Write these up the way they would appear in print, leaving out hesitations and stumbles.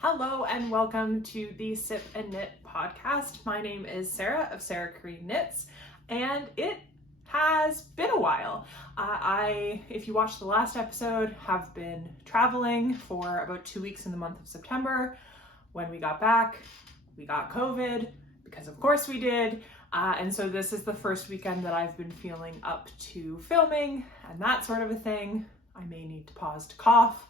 Hello and welcome to the Sip and Knit podcast. My name is Sarah of Sarah Korean Knits, and it has been a while. If you watched the last episode, have been traveling for about 2 weeks in the month of September. When we got back, we got COVID, because of course we did. And so this is the first weekend that I've been feeling up to filming and that sort of a thing. I may need to pause to cough.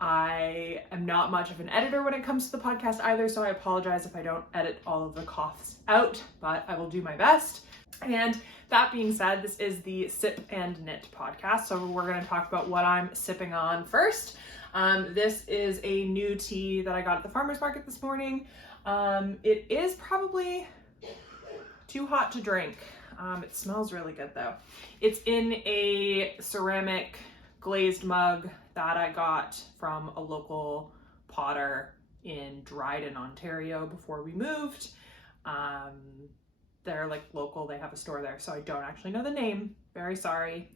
I am not much of an editor when it comes to the podcast either, so I apologize if I don't edit all of the coughs out, but I will do my best. And that being said, this is the Sip and Knit podcast, so we're going to talk about what I'm sipping on first. This is a new tea that I got at the farmer's market this morning. It is probably too hot to drink. It smells really good though. It's in a ceramic glazed mug that I got from a local potter in Dryden, Ontario before we moved. They're like local, they have a store there, so I don't actually know the name, very sorry.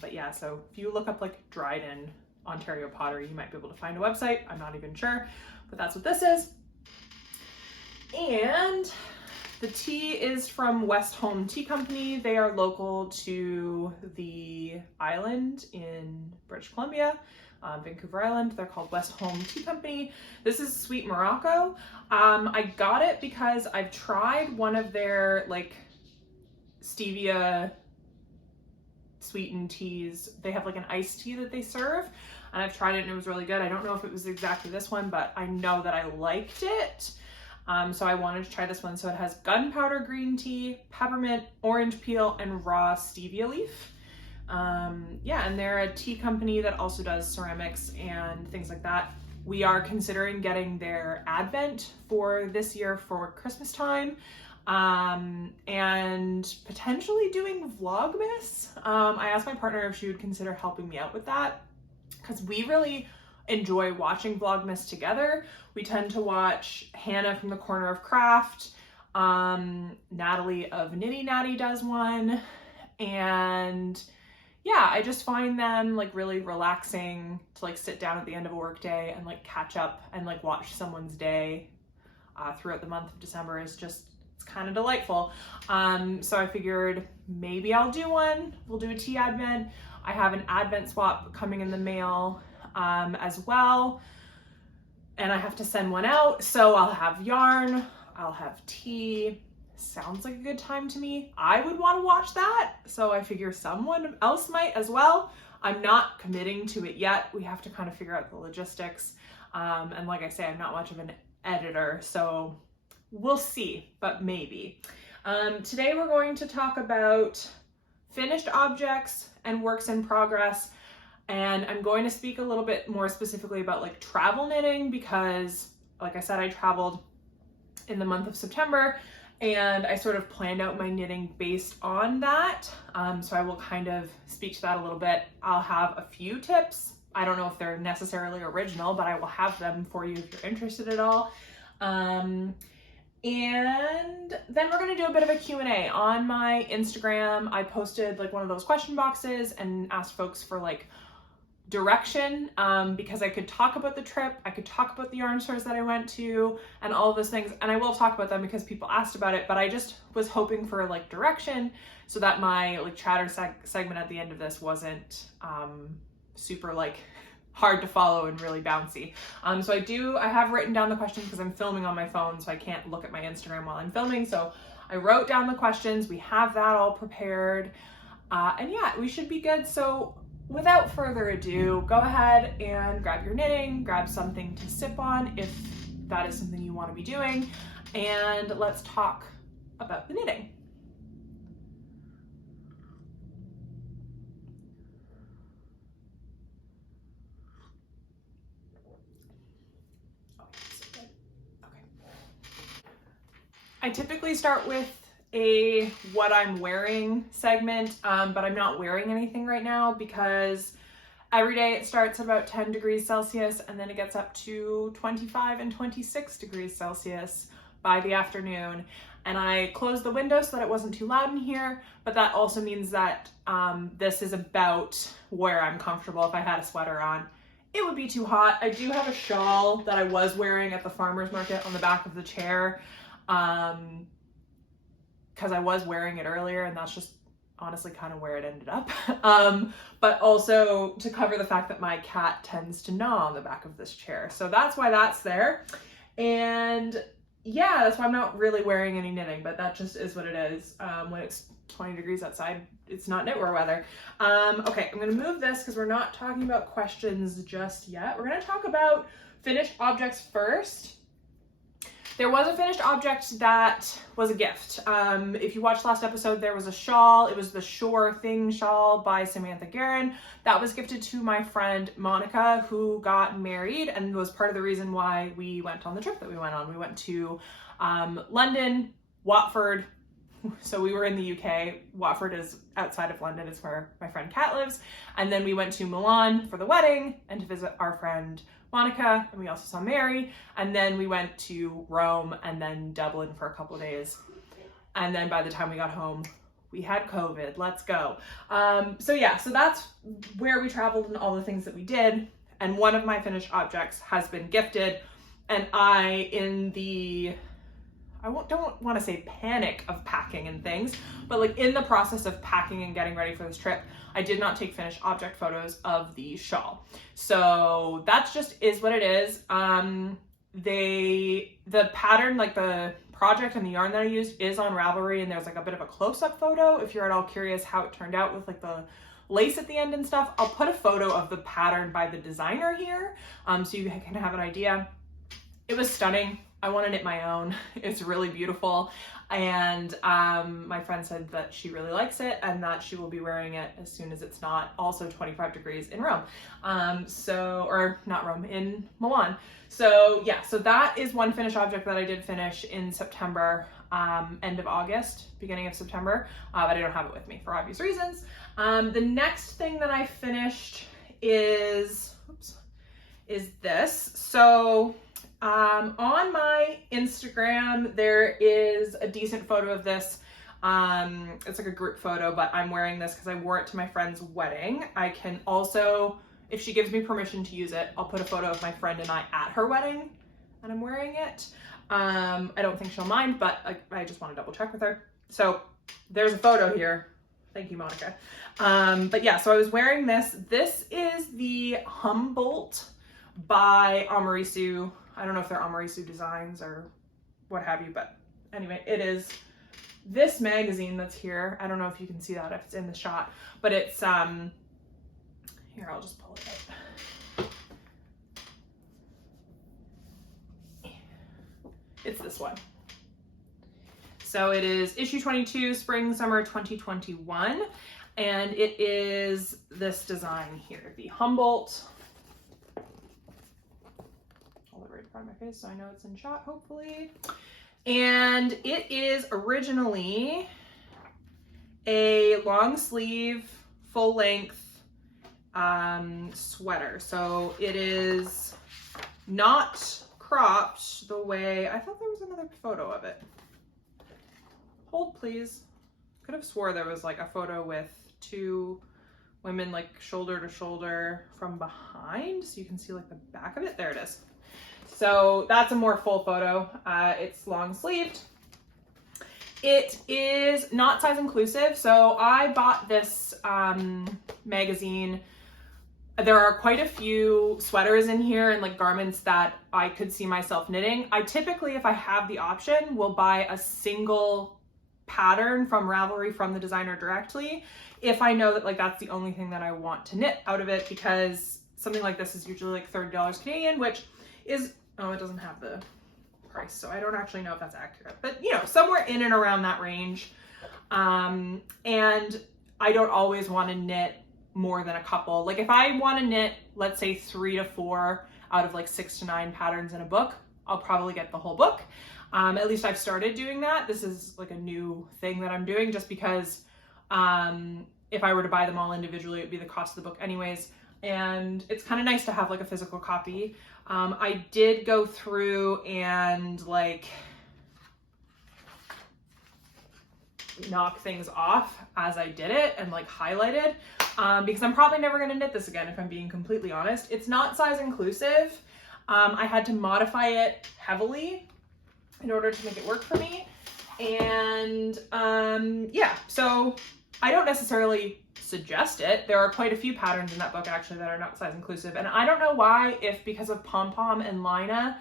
But yeah, so if you look up like Dryden, Ontario pottery, you might be able to find a website, I'm not even sure, but that's what this is. And the tea is from West Home Tea Company. They are local to the island in British Columbia, Vancouver Island. They're called West Home Tea Company. This is Sweet Morocco. I got it because I've tried one of their like stevia sweetened teas. They have like an iced tea that they serve, and I've tried it and it was really good. I don't know if it was exactly this one, but I know that I liked it. So I wanted to try this one. So it has gunpowder green tea, peppermint, orange peel, and raw stevia leaf. Yeah, and they're a tea company that also does ceramics and things like that. We are considering getting their Advent for this year for Christmas time, and potentially doing Vlogmas. I asked my partner if she would consider helping me out with that, because we really enjoy watching Vlogmas together. We tend to watch Hannah from the Corner of Craft, Natalie of Nitty Natty does one, and yeah, I just find them like really relaxing to like sit down at the end of a work day and like catch up and like watch someone's day throughout the month of December. It's kind of delightful. So I figured maybe I'll do one. We'll do a tea advent. I have an advent swap coming in the mail as well, and I have to send one out, so I'll have yarn, I'll have tea. Sounds like a good time to me. I would want to watch that, so I figure someone else might as well. I'm not committing to it yet. We have to kind of figure out the logistics, and like I say, I'm not much of an editor, so we'll see, but maybe. Today we're going to talk about finished objects and works in progress. And I'm going to speak a little bit more specifically about like travel knitting, because like I said, I traveled in the month of September and I sort of planned out my knitting based on that. So I will kind of speak to that a little bit. I'll have a few tips. I don't know if they're necessarily original, but I will have them for you if you're interested at all. And then we're going to do a bit of a Q&A on my Instagram. I posted like one of those question boxes and asked folks for like direction, because I could talk about the trip, I could talk about the yarn stores that I went to and all of those things, and I will talk about them because people asked about it, but I just was hoping for like direction so that my like chatter segment at the end of this wasn't super like hard to follow and really bouncy. So I have written down the questions because I'm filming on my phone, so I can't look at my Instagram while I'm filming, so I wrote down the questions. We have that all prepared, and yeah, we should be good. So without further ado, go ahead and grab your knitting, grab something to sip on if that is something you want to be doing, and let's talk about the knitting. I typically start with a what I'm wearing segment, but I'm not wearing anything right now because every day it starts at about 10 degrees Celsius and then it gets up to 25 and 26 degrees Celsius by the afternoon. And I closed the window so that it wasn't too loud in here, but that also means that this is about where I'm comfortable. If I had a sweater on, it would be too hot. I do have a shawl that I was wearing at the farmer's market on the back of the chair, because I was wearing it earlier, and that's just honestly kind of where it ended up. But also to cover the fact that my cat tends to gnaw on the back of this chair. So that's why that's there. And yeah, that's why I'm not really wearing any knitting, but that just is what it is. When it's 20 degrees outside, it's not knitwear weather. Okay, I'm gonna move this because we're not talking about questions just yet. We're gonna talk about finished objects first. There was a finished object that was a gift. If you watched last episode, there was a shawl. It was the Sure Thing shawl by Samantha Guerin. That was gifted to my friend Monica, who got married and was part of the reason why we went on the trip that we went on. We went to London, Watford. So we were in the UK. Watford is outside of London. It's where my friend Kat lives. And then we went to Milan for the wedding and to visit our friend Monica, and we also saw Mary, and then we went to Rome and then Dublin for a couple of days. And then by the time we got home, we had COVID. Let's go. So yeah, so that's where we traveled and all the things that we did. And one of my finished objects has been gifted. And I, don't want to say panic of packing and things, but like in the process of packing and getting ready for this trip, I did not take finished object photos of the shawl. So that's just is what it is. The pattern, like the project and the yarn that I used is on Ravelry, and there's like a bit of a close-up photo if you're at all curious how it turned out with like the lace at the end and stuff. I'll put a photo of the pattern by the designer here, so you can have an idea. It was stunning. I want to knit my own. It's really beautiful. And my friend said that she really likes it and that she will be wearing it as soon as it's not also 25 degrees in Rome. Or not Rome, in Milan. So yeah, so that is one finished object that I did finish in September, end of August, beginning of September, but I don't have it with me for obvious reasons. The next thing that I finished is this. So on my Instagram, there is a decent photo of this. It's like a group photo, but I'm wearing this because I wore it to my friend's wedding. I can also, if she gives me permission to use it, I'll put a photo of my friend and I at her wedding and I'm wearing it. I don't think she'll mind, but I just want to double check with her. So there's a photo here. Thank you, Monica. But yeah, so I was wearing this. This is the Humboldt by Amarisu. I don't know if they're Amarisu Designs or what have you, but anyway, it is this magazine that's here. I don't know if you can see that if it's in the shot, but it's, here, I'll just pull it out. It's this one. So it is issue 22, spring, summer 2021. And it is this design here, the Humboldt. Right in front of my face so I know it's in shot, hopefully. And it is originally a long sleeve, full length sweater. So it is not cropped the way, I thought there was another photo of it. Hold please. Could have swore there was like a photo with two women like shoulder to shoulder from behind. So you can see like the back of it. There it is. So that's a more full photo. It's long sleeved. It is not size inclusive. So I bought this magazine. There are quite a few sweaters in here and like garments that I could see myself knitting. I typically, if I have the option, will buy a single pattern from Ravelry from the designer directly if I know that like that's the only thing that I want to knit out of it, because something like this is usually like $30 Canadian, which is, oh, it doesn't have the price, so I don't actually know if that's accurate, but you know, somewhere in and around that range. And I don't always want to knit more than a couple. Like if I want to knit, let's say 3 to 4 out of like 6 to 9 patterns in a book, I'll probably get the whole book. At least I've started doing that. This is like a new thing that I'm doing just because if I were to buy them all individually, it'd be the cost of the book anyways. And it's kind of nice to have like a physical copy. I did go through and like knock things off as I did it and like highlighted, because I'm probably never gonna knit this again if I'm being completely honest. It's not size inclusive. I had to modify it heavily in order to make it work for me. And yeah, so I don't necessarily suggest it. There are quite a few patterns in that book actually that are not size inclusive. And I don't know why, if because of Pom Pom and Lina,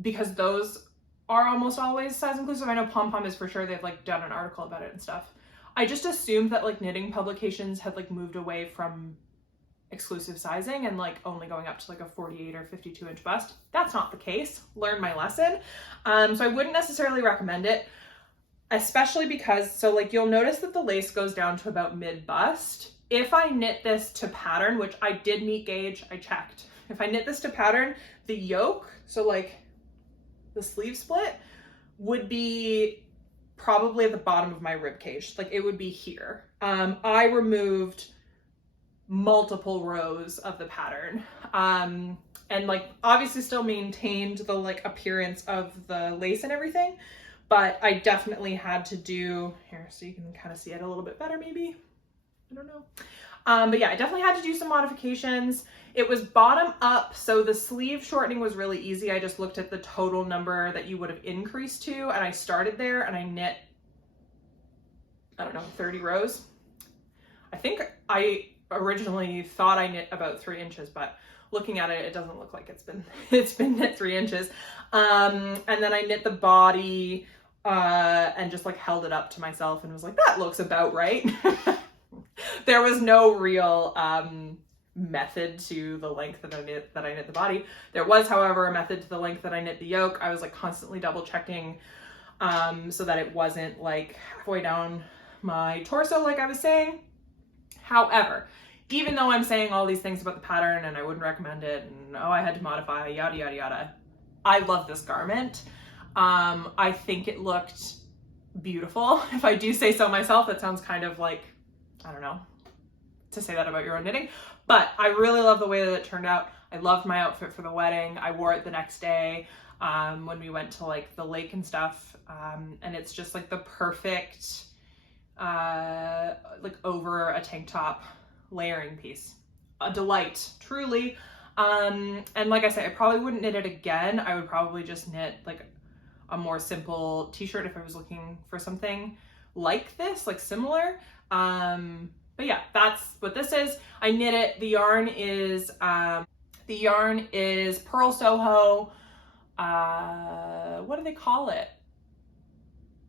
because those are almost always size inclusive. I know Pom Pom is for sure. They've like done an article about it and stuff. I just assumed that like knitting publications had like moved away from exclusive sizing and like only going up to like a 48 or 52 inch bust. That's not the case. Learned my lesson. So I wouldn't necessarily recommend it, especially because, so like you'll notice that the lace goes down to about mid bust. If I knit this to pattern, which I did meet gauge, I checked. If I knit this to pattern, the yoke, so like the sleeve split, would be probably at the bottom of my rib cage. Like it would be here. I removed multiple rows of the pattern, and like obviously still maintained the like appearance of the lace and everything, but I definitely had to do here, so you can kind of see it a little bit better maybe, I don't know. But yeah, I definitely had to do some modifications. It was bottom up, so the sleeve shortening was really easy. I just looked at the total number that you would have increased to, and I started there and I knit, I don't know, 30 rows. I think I originally thought I knit about 3 inches, but looking at it, it doesn't look like it's been knit 3 inches. And then I knit the body and just like held it up to myself and was like, that looks about right. There was no real method to the length that I knit the body. There was, however, a method to the length that I knit the yoke. I was like constantly double checking so that it wasn't like halfway down my torso like I was saying. However, even though I'm saying all these things about the pattern and I wouldn't recommend it and oh, I had to modify, yada, yada, yada, I love this garment. I think it looked beautiful. If I do say so myself, that sounds kind of like, I don't know, to say that about your own knitting, but I really love the way that it turned out. I loved my outfit for the wedding. I wore it the next day when we went to like the lake and stuff, and it's just like the perfect like over a tank top layering piece. A delight, truly. And like I said, I probably wouldn't knit it again. I would probably just knit like a more simple t-shirt if I was looking for something like this, like similar. But yeah, that's what this is. I knit it. The yarn is Pearl Soho. What do they call it?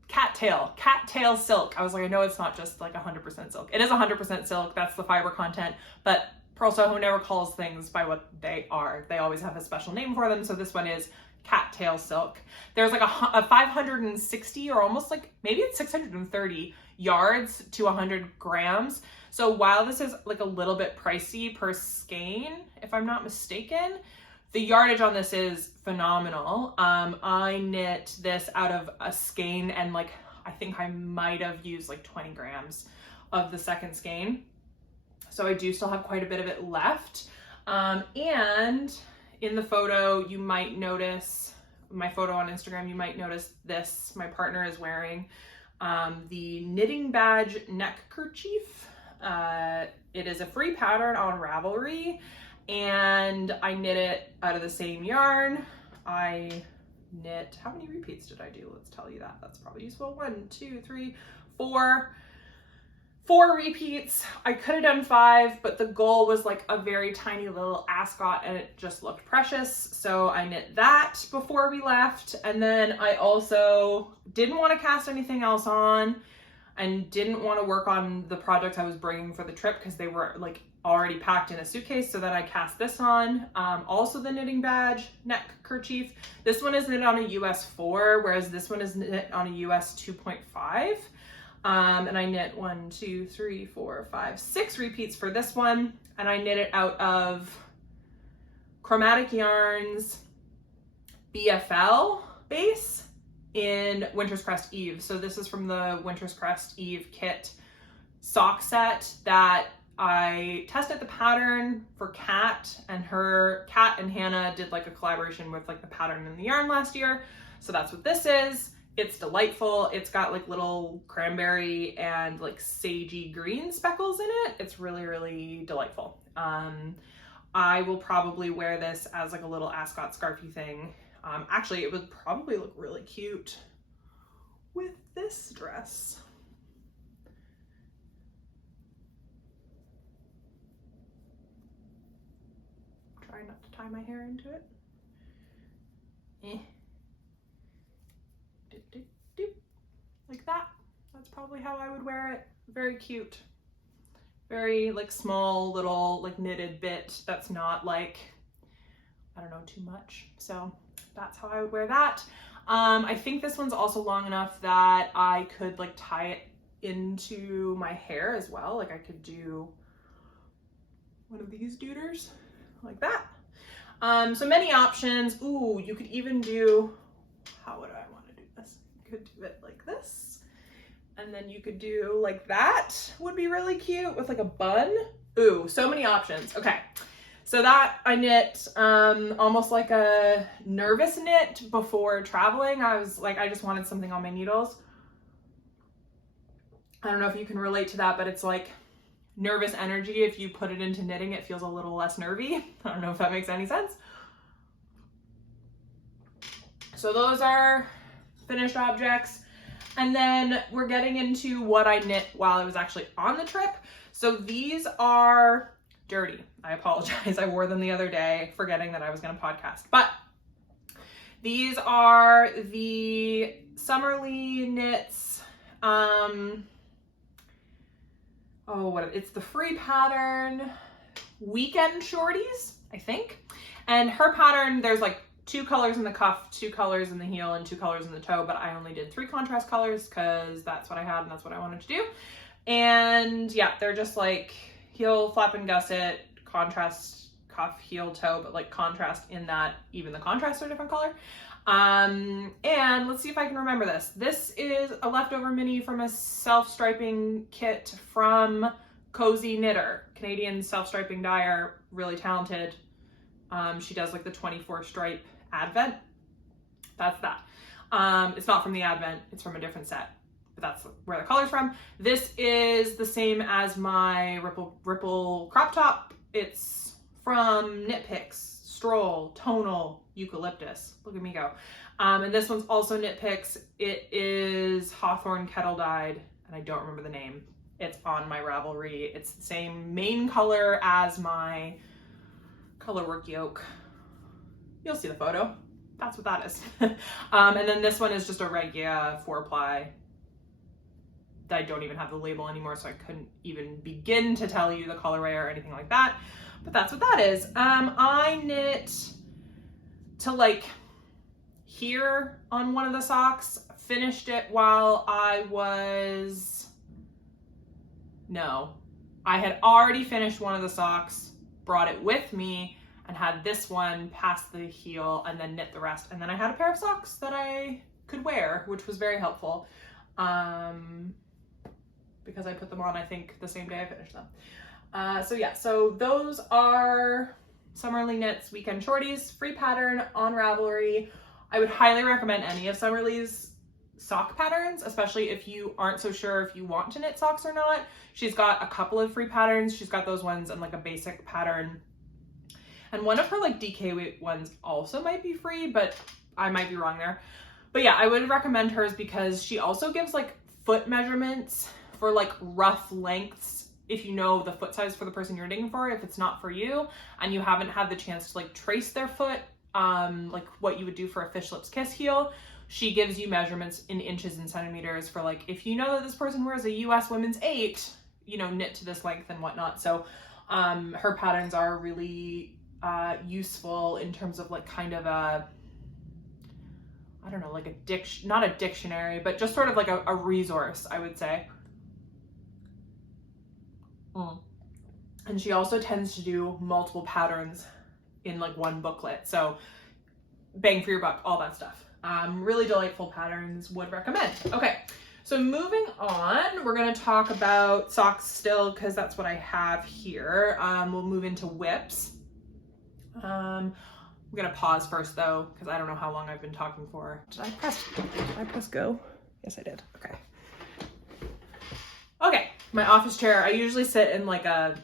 Cattail silk. I was like, I know it's not just like 100% silk. It is 100% silk. That's the fiber content, but Pearl Soho never calls things by what they are. They always have a special name for them. So this one is cattail silk. There's like a 560 or almost like, maybe it's 630 yards to 100 grams. So while this is like a little bit pricey per skein, if I'm not mistaken, the yardage on this is phenomenal. I knit this out of a skein and like, I think I might have used like 20 grams of the second skein. So I do still have quite a bit of it left. And in the photo, you might notice, my photo on Instagram, you might notice this, my partner is wearing the Knitting Badge neck kerchief. It is a free pattern on Ravelry, and I knit it out of the same yarn. I knit, how many repeats did I do? Let's tell you that. That's probably useful. 1, 2, 3, 4. 4 repeats. I could have done 5, but the goal was like a very tiny little ascot and it just looked precious. So I knit that before we left. And then I also didn't want to cast anything else on and didn't want to work on the projects I was bringing for the trip because they were like already packed in a suitcase. So then I cast this on. Also the Knitting Badge neck kerchief. This one is knit on a US 4, whereas this one is knit on a US 2.5. And I knit 1, 2, 3, 4, 5, 6 repeats for this one. And I knit it out of Chromatic Yarns BFL base in Winter's Crest Eve. So this is from the Winter's Crest Eve kit sock set that I tested the pattern for Kat and Hannah did like a collaboration with like the pattern and the yarn last year. So that's what this is. It's delightful. It's got like little cranberry and like sagey green speckles in it. It's really, really delightful. I will probably wear this as like a little ascot scarfy thing. Actually, it would probably look really cute with this dress. Try not to tie my hair into it. Like that. That's probably how I would wear it. Very cute. Very like small little like knitted bit that's not like, I don't know, too much. So that's how I would wear that. I think this one's also long enough that I could like tie it into my hair as well. Like I could do one of these duders like that. So many options. Ooh, you could even do, how would I want to do this? You could do it like this. And then you could do like that, would be really cute with like a bun. Ooh, so many options. Okay. So that I knit almost like a nervous knit before traveling. I was like, I just wanted something on my needles. I don't know if you can relate to that, but it's like nervous energy. If you put it into knitting, it feels a little less nervy. I don't know if that makes any sense. So those are finished objects. And then we're getting into what I knit while I was actually on the trip. So these are dirty. I apologize. I wore them the other day, forgetting that I was going to podcast. But these are the Summerly Knits. It's the free pattern Weekend Shorties, I think. And her pattern, there's like 2 colors in the cuff, 2 colors in the heel, and 2 colors in the toe, but I only did 3 contrast colors because that's what I had and that's what I wanted to do. And yeah, they're just like heel, flap and gusset, contrast cuff, heel, toe, but like contrast in that even the contrasts are a different color. And let's see if I can remember this. This is a leftover mini from a self-striping kit from Cozy Knitter, Canadian self-striping dyer, really talented. She does like the 24 stripe Advent. That's that. It's not from the Advent, it's from a different set, but that's where the color's from. This is the same as my Ripple crop top. It's from Knit Picks, Stroll, Tonal, Eucalyptus. Look at me go. And this one's also Knit Picks. It is Hawthorne kettle dyed, and I don't remember the name. It's on my Ravelry. It's the same main color as my colorwork yoke. You'll see the photo. That's what that is. And then this one is just a regular 4-ply. I don't even have the label anymore, so I couldn't even begin to tell you the colorway or anything like that. But that's what that is. I knit to like here on one of the socks, finished it while I had already finished one of the socks, brought it with me, and had this one past the heel and then knit the rest. And then I had a pair of socks that I could wear, which was very helpful. Because I put them on, I think, the same day I finished them. So yeah, so those are Summerly Knits Weekend Shorties, free pattern on Ravelry. I would highly recommend any of Summerly's sock patterns, especially if you aren't so sure if you want to knit socks or not. She's got a couple of free patterns. She's got those ones and like a basic pattern. And one of her like DK weight ones also might be free, but I might be wrong there. But yeah, I would recommend hers because she also gives like foot measurements for like rough lengths if you know the foot size for the person you're knitting for. If it's not for you and you haven't had the chance to like trace their foot, like what you would do for a fish lips kiss heel, she gives you measurements in inches and centimeters for like, if you know that this person wears a US women's 8, you know, knit to this length and whatnot. So her patterns are really useful in terms of like kind of a, I don't know, like a not a dictionary, but just sort of like a resource, I would say. And she also tends to do multiple patterns in like one booklet. So bang for your buck, all that stuff. Really delightful patterns, would recommend. Okay, so moving on, we're gonna talk about socks still because that's what I have here. We'll move into whips. I'm gonna pause first though, because I don't know how long I've been talking for. Did I press go? Yes, I did. Okay. Okay, my office chair. I usually sit in like a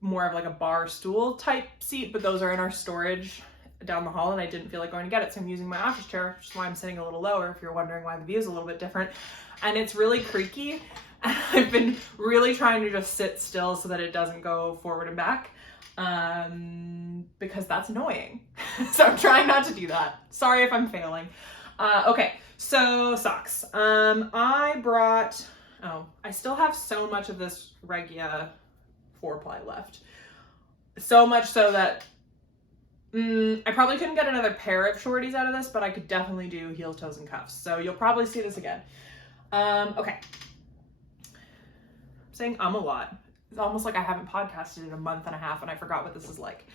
more of like a bar stool type seat, but those are in our storage down the hall and I didn't feel like going to get it. So I'm using my office chair, which is why I'm sitting a little lower if you're wondering why the view is a little bit different. And it's really creaky. And I've been really trying to just sit still so that it doesn't go forward and back. Because that's annoying. So I'm trying not to do that. Sorry if I'm failing. Okay, so socks. I brought, I still have so much of this Regia 4-ply left. So much so that I probably couldn't get another pair of shorties out of this, but I could definitely do heel, toes, and cuffs. So you'll probably see this again. Okay. I'm saying a lot. It's almost like I haven't podcasted in a month and a half and I forgot what this is like.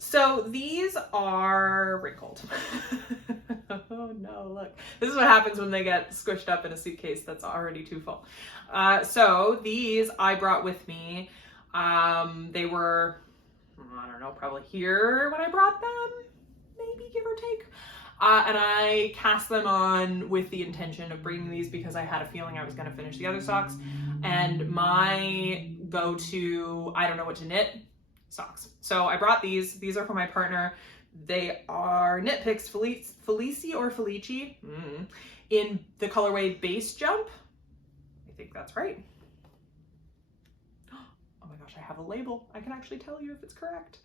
So these are wrinkled. Oh no, look. This is what happens when they get squished up in a suitcase that's already too full. So these I brought with me. They were, I don't know, probably here when I brought them, maybe give or take. And I cast them on with the intention of bringing these because I had a feeling I was going to finish the other socks. And my go-to, I don't know what to knit, socks. So I brought these. These are for my partner. They are Knit Picks Felici or Felici in the colorway Base Jump. I think that's right. Oh my gosh, I have a label. I can actually tell you if it's correct.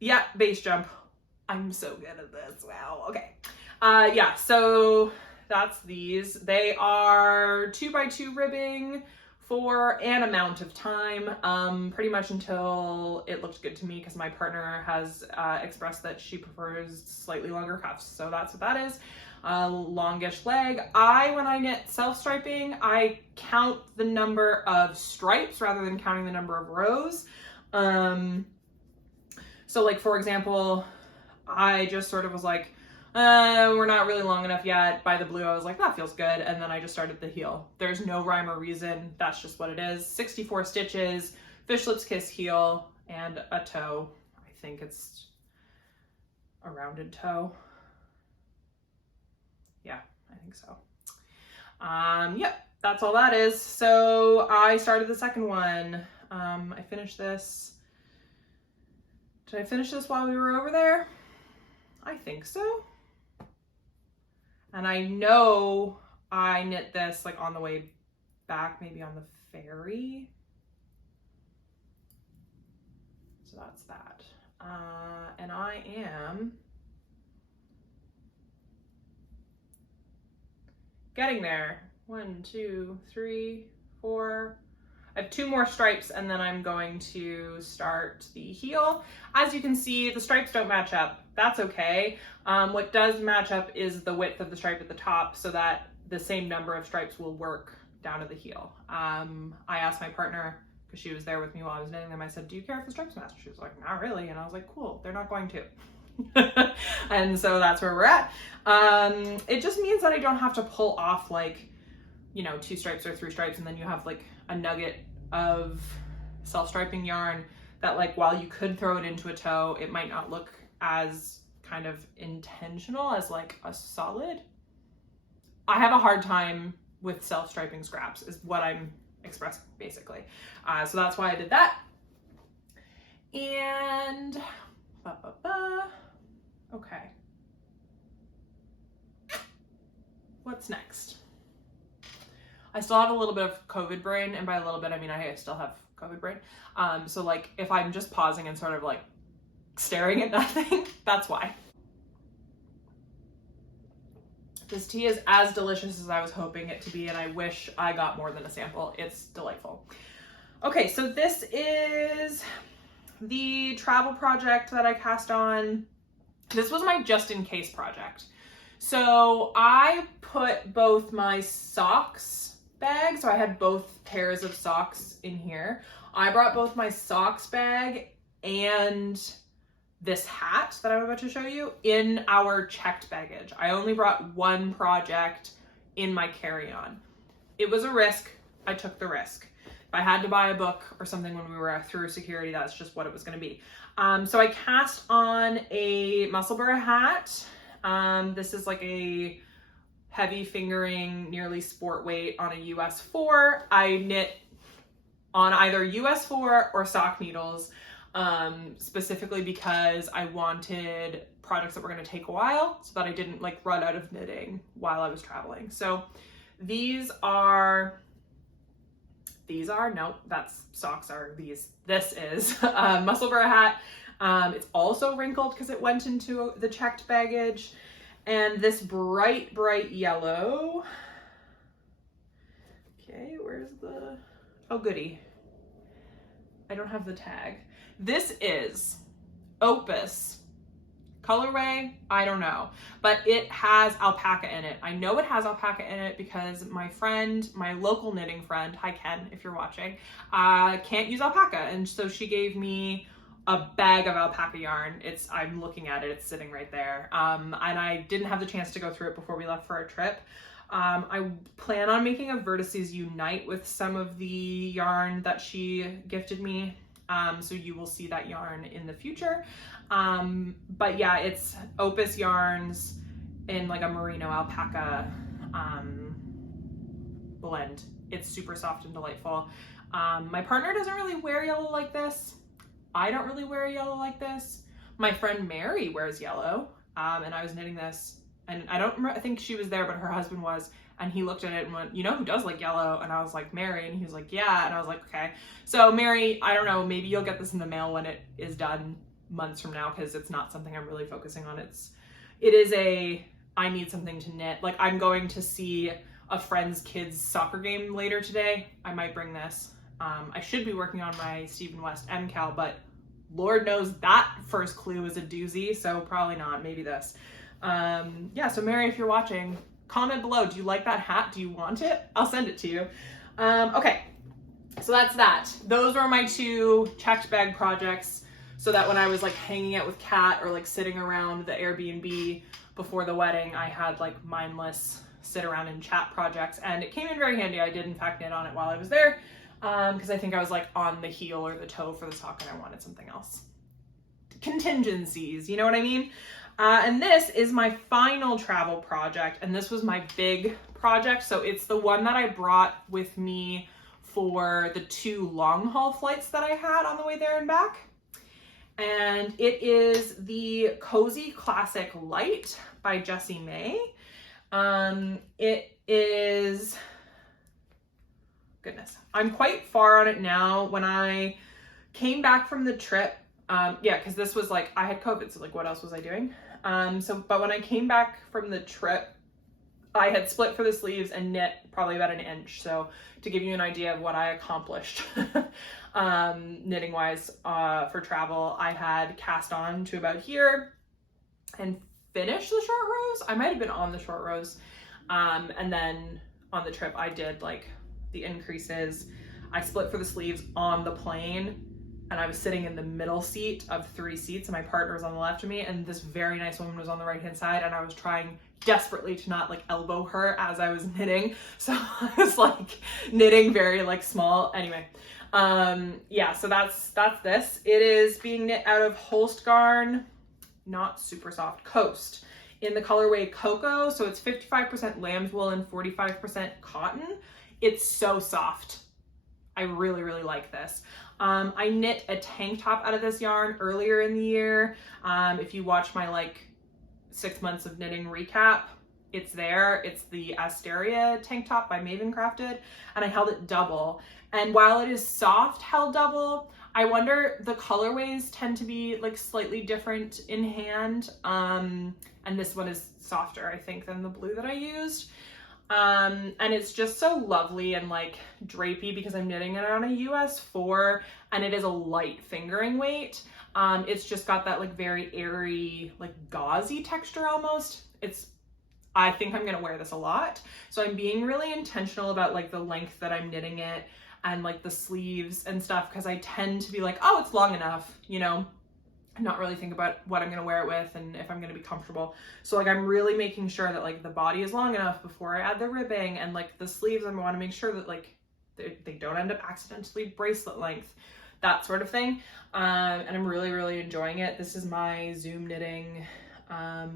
Yeah, Base Jump. I'm so good at this. Wow. Okay. Yeah, so that's these. They are 2x2 ribbing for an amount of time, pretty much until it looked good to me because my partner has expressed that she prefers slightly longer cuffs. So that's what that is. Longish leg. When I knit self-striping, I count the number of stripes rather than counting the number of rows. So like, for example, I just sort of was like, we're not really long enough yet. By the blue, I was like, that feels good. And then I just started the heel. There's no rhyme or reason. That's just what it is. 64 stitches, fish lips kiss heel, and a toe. I think it's a rounded toe. Yeah, I think so. Yep, that's all that is. So I started the second one. I finished this. Did I finish this while we were over there? I think so. And I know I knit this like on the way back, maybe on the ferry. So that's that. And I am getting there. 1, 2, 3, 4. I have 2 more stripes and then I'm going to start the heel. As you can see, the stripes don't match up. That's okay. What does match up is the width of the stripe at the top so that the same number of stripes will work down to the heel. I asked my partner, because she was there with me while I was knitting them, I said, do you care if the stripes match? She was like, not really. And I was like, cool, they're not going to. And so that's where we're at. It just means that I don't have to pull off like, 2 stripes or 3 stripes and then you have like a nugget of self-striping yarn that like while you could throw it into a toe, it might not look as kind of intentional as like a solid. I have a hard time with self-striping scraps is what I'm expressing basically. So that's why I did that. And okay. What's next? I still have a little bit of COVID brain, and by a little bit, I mean I still have COVID brain. So like if I'm just pausing and sort of like staring at nothing, that's why. This tea is as delicious as I was hoping it to be, and I wish I got more than a sample. It's delightful. Okay, so this is the travel project that I cast on. This was my just in case project. So I put both my socks bag, so I had both pairs of socks in here. I brought both my socks bag and this hat that I'm about to show you in our checked baggage. I only brought one project in my carry-on. It was a risk. I took the risk. If I had to buy a book or something when we were through security, that's just what it was going to be. So I cast on a Musselburgh hat. This is like a heavy fingering, nearly sport weight on a US 4. I knit on either US 4 or sock needles, specifically because I wanted projects that were going to take a while so that I didn't like run out of knitting while I was traveling. So these are, no, that's socks are these. This is a Musselburgh hat. It's also wrinkled because it went into the checked baggage. And this bright, bright yellow. Okay, where's the, oh goody. I don't have the tag. This is Opus. Colorway, I don't know, but it has alpaca in it. I know it has alpaca in it because my friend, my local knitting friend, hi Ken, if you're watching, can't use alpaca. And so she gave me a bag of alpaca yarn. I'm looking at it, it's sitting right there. And I didn't have the chance to go through it before we left for our trip. I plan on making a Vertices Unite with some of the yarn that she gifted me. So you will see that yarn in the future. But yeah, it's Opus yarns in like a merino alpaca blend. It's super soft and delightful. My partner doesn't really wear yellow like this. I don't really wear yellow like this. My friend Mary wears yellow, and I was knitting this, and I don't remember, I think she was there, but her husband was, and he looked at it and went, you know who does like yellow? And I was like, Mary, and he was like, yeah, and I was like, okay. So Mary, I don't know, maybe you'll get this in the mail when it is done months from now, because it's not something I'm really focusing on. It is I need something to knit. Like, I'm going to see a friend's kid's soccer game later today. I might bring this. I should be working on my Stephen West MKAL, but Lord knows that first clue is a doozy, so probably not, maybe this. Yeah, so Mary, if you're watching, comment below. Do you like that hat? Do you want it? I'll send it to you. Okay, so that's that. Those were my 2 checked bag projects, so that when I was like hanging out with Kat or like sitting around the Airbnb before the wedding, I had like mindless sit around and chat projects, and it came in very handy. I did in fact knit on it while I was there, because I think I was like on the heel or the toe for the sock and I wanted something else. Contingencies, you know what I mean? And this is my final travel project, and this was my big project. So it's the one that I brought with me for the 2 long haul flights that I had on the way there and back. And it is the Cozy Classic Light by Jessie May. It is, goodness, I'm quite far on it now. When I came back from the trip, yeah, because this was like, I had COVID, so like what else was I doing? But when I came back from the trip, I had split for the sleeves and knit probably about 1 inch. So to give you an idea of what I accomplished knitting wise for travel, I had cast on to about here and finished the short rows. I might have been on the short rows. And then on the trip, I did like the increases. I split for the sleeves on the plane, and I was sitting in the middle seat of 3 seats, and my partner was on the left of me, and this very nice woman was on the right hand side, and I was trying desperately to not like elbow her as I was knitting. So I was like knitting very like small. Anyway, yeah, so that's this. It is being knit out of Holst Garn, not super soft, Coast, in the colorway Cocoa. So it's 55% lamb's wool and 45% cotton. It's so soft. I really, really like this. I knit a tank top out of this yarn earlier in the year. If you watch my like 6 months of knitting recap, it's there. It's the Asteria tank top by Maven Crafted, and I held it double. And while it is soft held double, I wonder, the colorways tend to be like slightly different in hand. And this one is softer, I think, than the blue that I used. And it's just so lovely and like drapey because I'm knitting it on a US 4, and it is a light fingering weight. It's just got that like very airy, like gauzy texture almost. I think I'm gonna wear this a lot. So I'm being really intentional about like the length that I'm knitting it and like the sleeves and stuff, because I tend to be like, oh, it's long enough, you know, not really think about what I'm gonna wear it with and if I'm gonna be comfortable. So like I'm really making sure that like the body is long enough before I add the ribbing, and like the sleeves, I wanna make sure that like they don't end up accidentally bracelet length, that sort of thing. And I'm really, really enjoying it. This is my Zoom knitting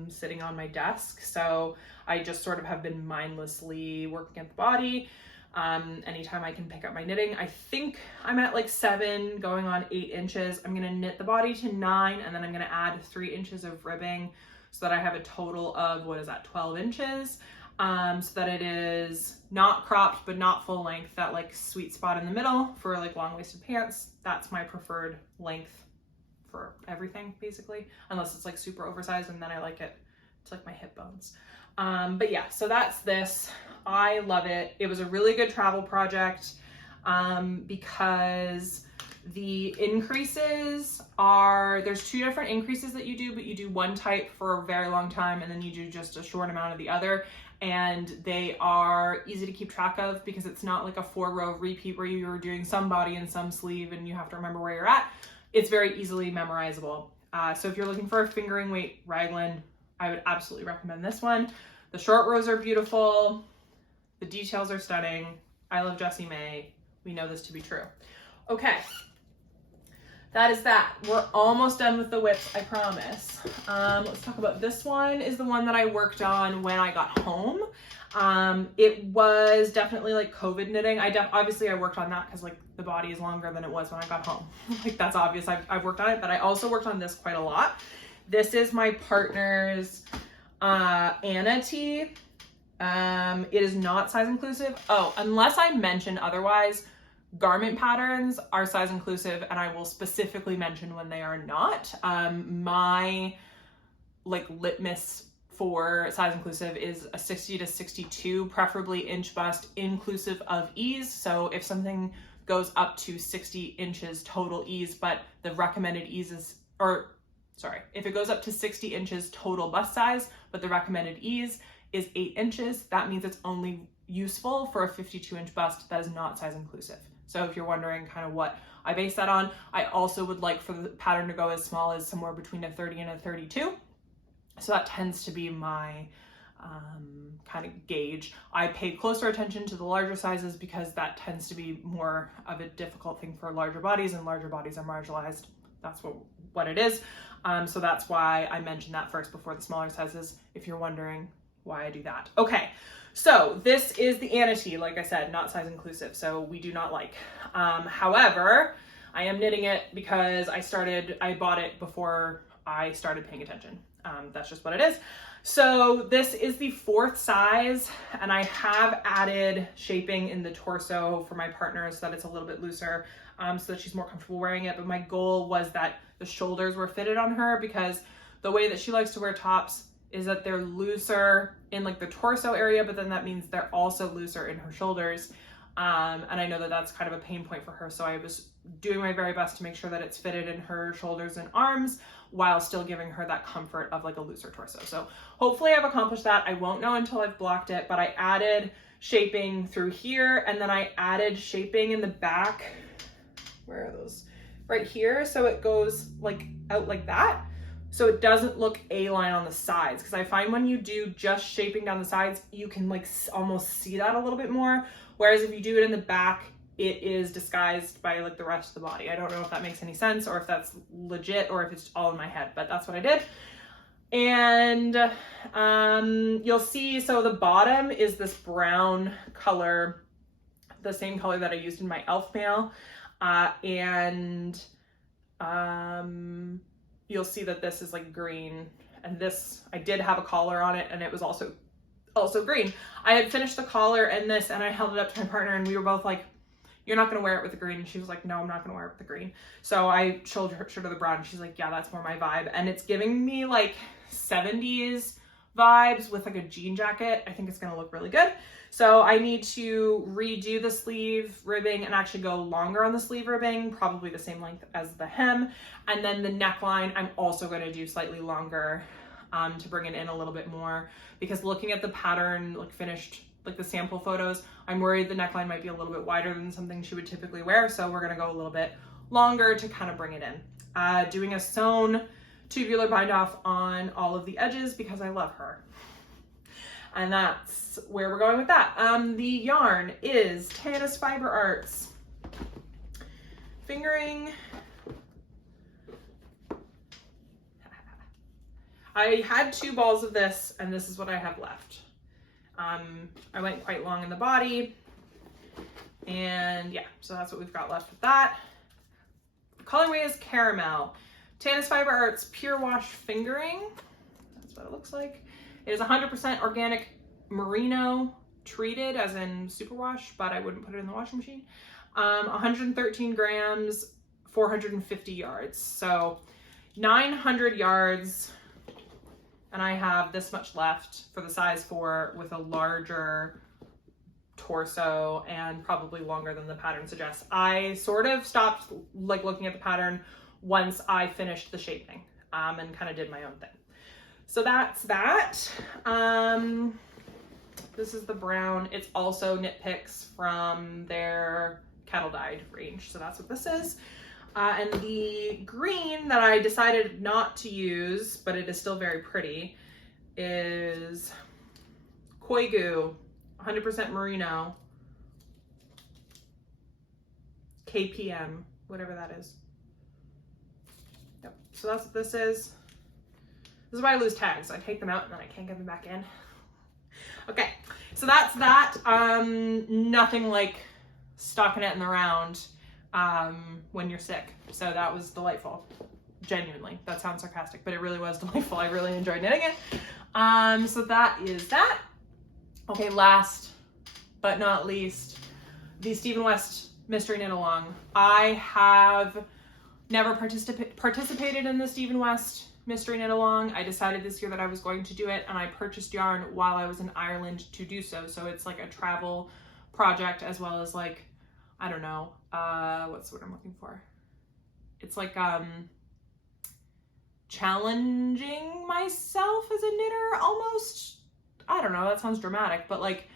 sitting on my desk. So I just sort of have been mindlessly working at the body. Anytime I can pick up my knitting. I think I'm at like 7 going on 8 inches. I'm gonna knit the body to 9, and then I'm gonna add 3 inches of ribbing so that I have a total of, 12 inches. So that it is not cropped, but not full length, that like sweet spot in the middle for like long-waisted pants. That's my preferred length for everything, basically, unless it's like super oversized, and then I like it to like my hip bones. But yeah, so that's this. I love it. It was a really good travel project because the increases are, there's 2 different increases that you do, but you do one type for a very long time, and then you do just a short amount of the other. And they are easy to keep track of because it's not like a 4-row repeat where you're doing some body and some sleeve and you have to remember where you're at. It's very easily memorizable. So if you're looking for a fingering weight raglan, I would absolutely recommend this one. The short rows are beautiful. The details are stunning. I love Jessie May. We know this to be true. Okay. That is that. We're almost done with the whips, I promise. Let's talk about this one. Is the one that I worked on when I got home. It was definitely like COVID knitting. Obviously I worked on that because like the body is longer than it was when I got home. Like that's obvious. I've worked on it, but I also worked on this quite a lot. This is my partner's Anna tee. It is not size inclusive. Oh, unless I mention otherwise, garment patterns are size inclusive, and I will specifically mention when they are not. My like litmus for size inclusive is a 60 to 62, preferably inch bust, inclusive of ease. So if something goes up to 60 inches total ease, but the recommended ease is, if it goes up to 60 inches total bust size, but the recommended ease is 8 inches, that means it's only useful for a 52-inch bust. That is not size inclusive. So if you're wondering kind of what I base that on, I also would like for the pattern to go as small as somewhere between a 30 and a 32. So that tends to be my kind of gauge. I pay closer attention to the larger sizes because that tends to be more of a difficult thing for larger bodies, and larger bodies are marginalized. That's what it is. So that's why I mentioned that first before the smaller sizes, if you're wondering why I do that. Okay. So this is the Anna tee, like I said, not size inclusive, so we do not like. However, I am knitting it because I bought it before I started paying attention. That's just what it is. So this is the 4th size, and I have added shaping in the torso for my partner so that it's a little bit looser, so that she's more comfortable wearing it. But my goal was that the shoulders were fitted on her, because the way that she likes to wear tops is that they're looser in like the torso area, but then that means they're also looser in her shoulders. And I know that that's kind of a pain point for her. So I was doing my very best to make sure that it's fitted in her shoulders and arms while still giving her that comfort of like a looser torso. So hopefully I've accomplished that. I won't know until I've blocked it, but I added shaping through here, and then I added shaping in the back. Where are those? Right here. So it goes like out like that. So it doesn't look A-line on the sides, because I find when you do just shaping down the sides, you can like almost see that a little bit more. Whereas if you do it in the back, it is disguised by like the rest of the body. I don't know if that makes any sense, or if that's legit, or if it's all in my head, but that's what I did. And you'll see, so the bottom is this brown color, the same color that I used in my elf mail. You'll see that this is like green, and this, I did have a collar on it, and it was also green. I had finished the collar and this, and I held it up to my partner, and we were both like, you're not gonna wear it with the green. And she was like, no, I'm not gonna wear it with the green. So I showed her the brown, and she's like, yeah, that's more my vibe. And it's giving me like 70s vibes with like a jean jacket. I think it's gonna look really good. So I need to redo the sleeve ribbing and actually go longer on the sleeve ribbing, probably the same length as the hem. And then the neckline, I'm also going to do slightly longer to bring it in a little bit more, because looking at the pattern, like finished, like the sample photos, I'm worried the neckline might be a little bit wider than something she would typically wear. So we're going to go a little bit longer to kind of bring it in. Doing a sewn tubular bind off on all of the edges because I love her. And that's where we're going with that. The yarn is Tannis Fiber Arts Fingering. I had 2 balls of this, and this is what I have left. I went quite long in the body, and yeah, so that's what we've got left with that. The colorway is Caramel. Tannis Fiber Arts Pure Wash Fingering. That's what it looks like. It is 100% organic merino treated, as in superwash, but I wouldn't put it in the washing machine. 113 grams, 450 yards. So 900 yards, and I have this much left for the size 4 with a larger torso and probably longer than the pattern suggests. I sort of stopped like looking at the pattern once I finished the shaping and kind of did my own thing. So that's that. This is the brown. It's also knit picks from their cattle dyed range. So that's what this is. And the green that I decided not to use, but it is still very pretty, is Koigu, 100% merino, KPM, whatever that is. Yep. So that's what this is. This is why I lose tags. I take them out and then I can't get them back in. Okay, so that's that. Nothing like stockinette in the round when you're sick. So that was delightful. Genuinely. That sounds sarcastic, but it really was delightful. I really enjoyed knitting it. So that is that. Okay, last but not least, the Stephen West Mystery Knit Along. I have never participated in the Stephen West Mystery Knit Along. I decided this year that I was going to do it, and I purchased yarn while I was in Ireland to do so. So it's like a travel project as well as like, I don't know, what's the word I'm looking for? It's like challenging myself as a knitter almost. I don't know, that sounds dramatic, but like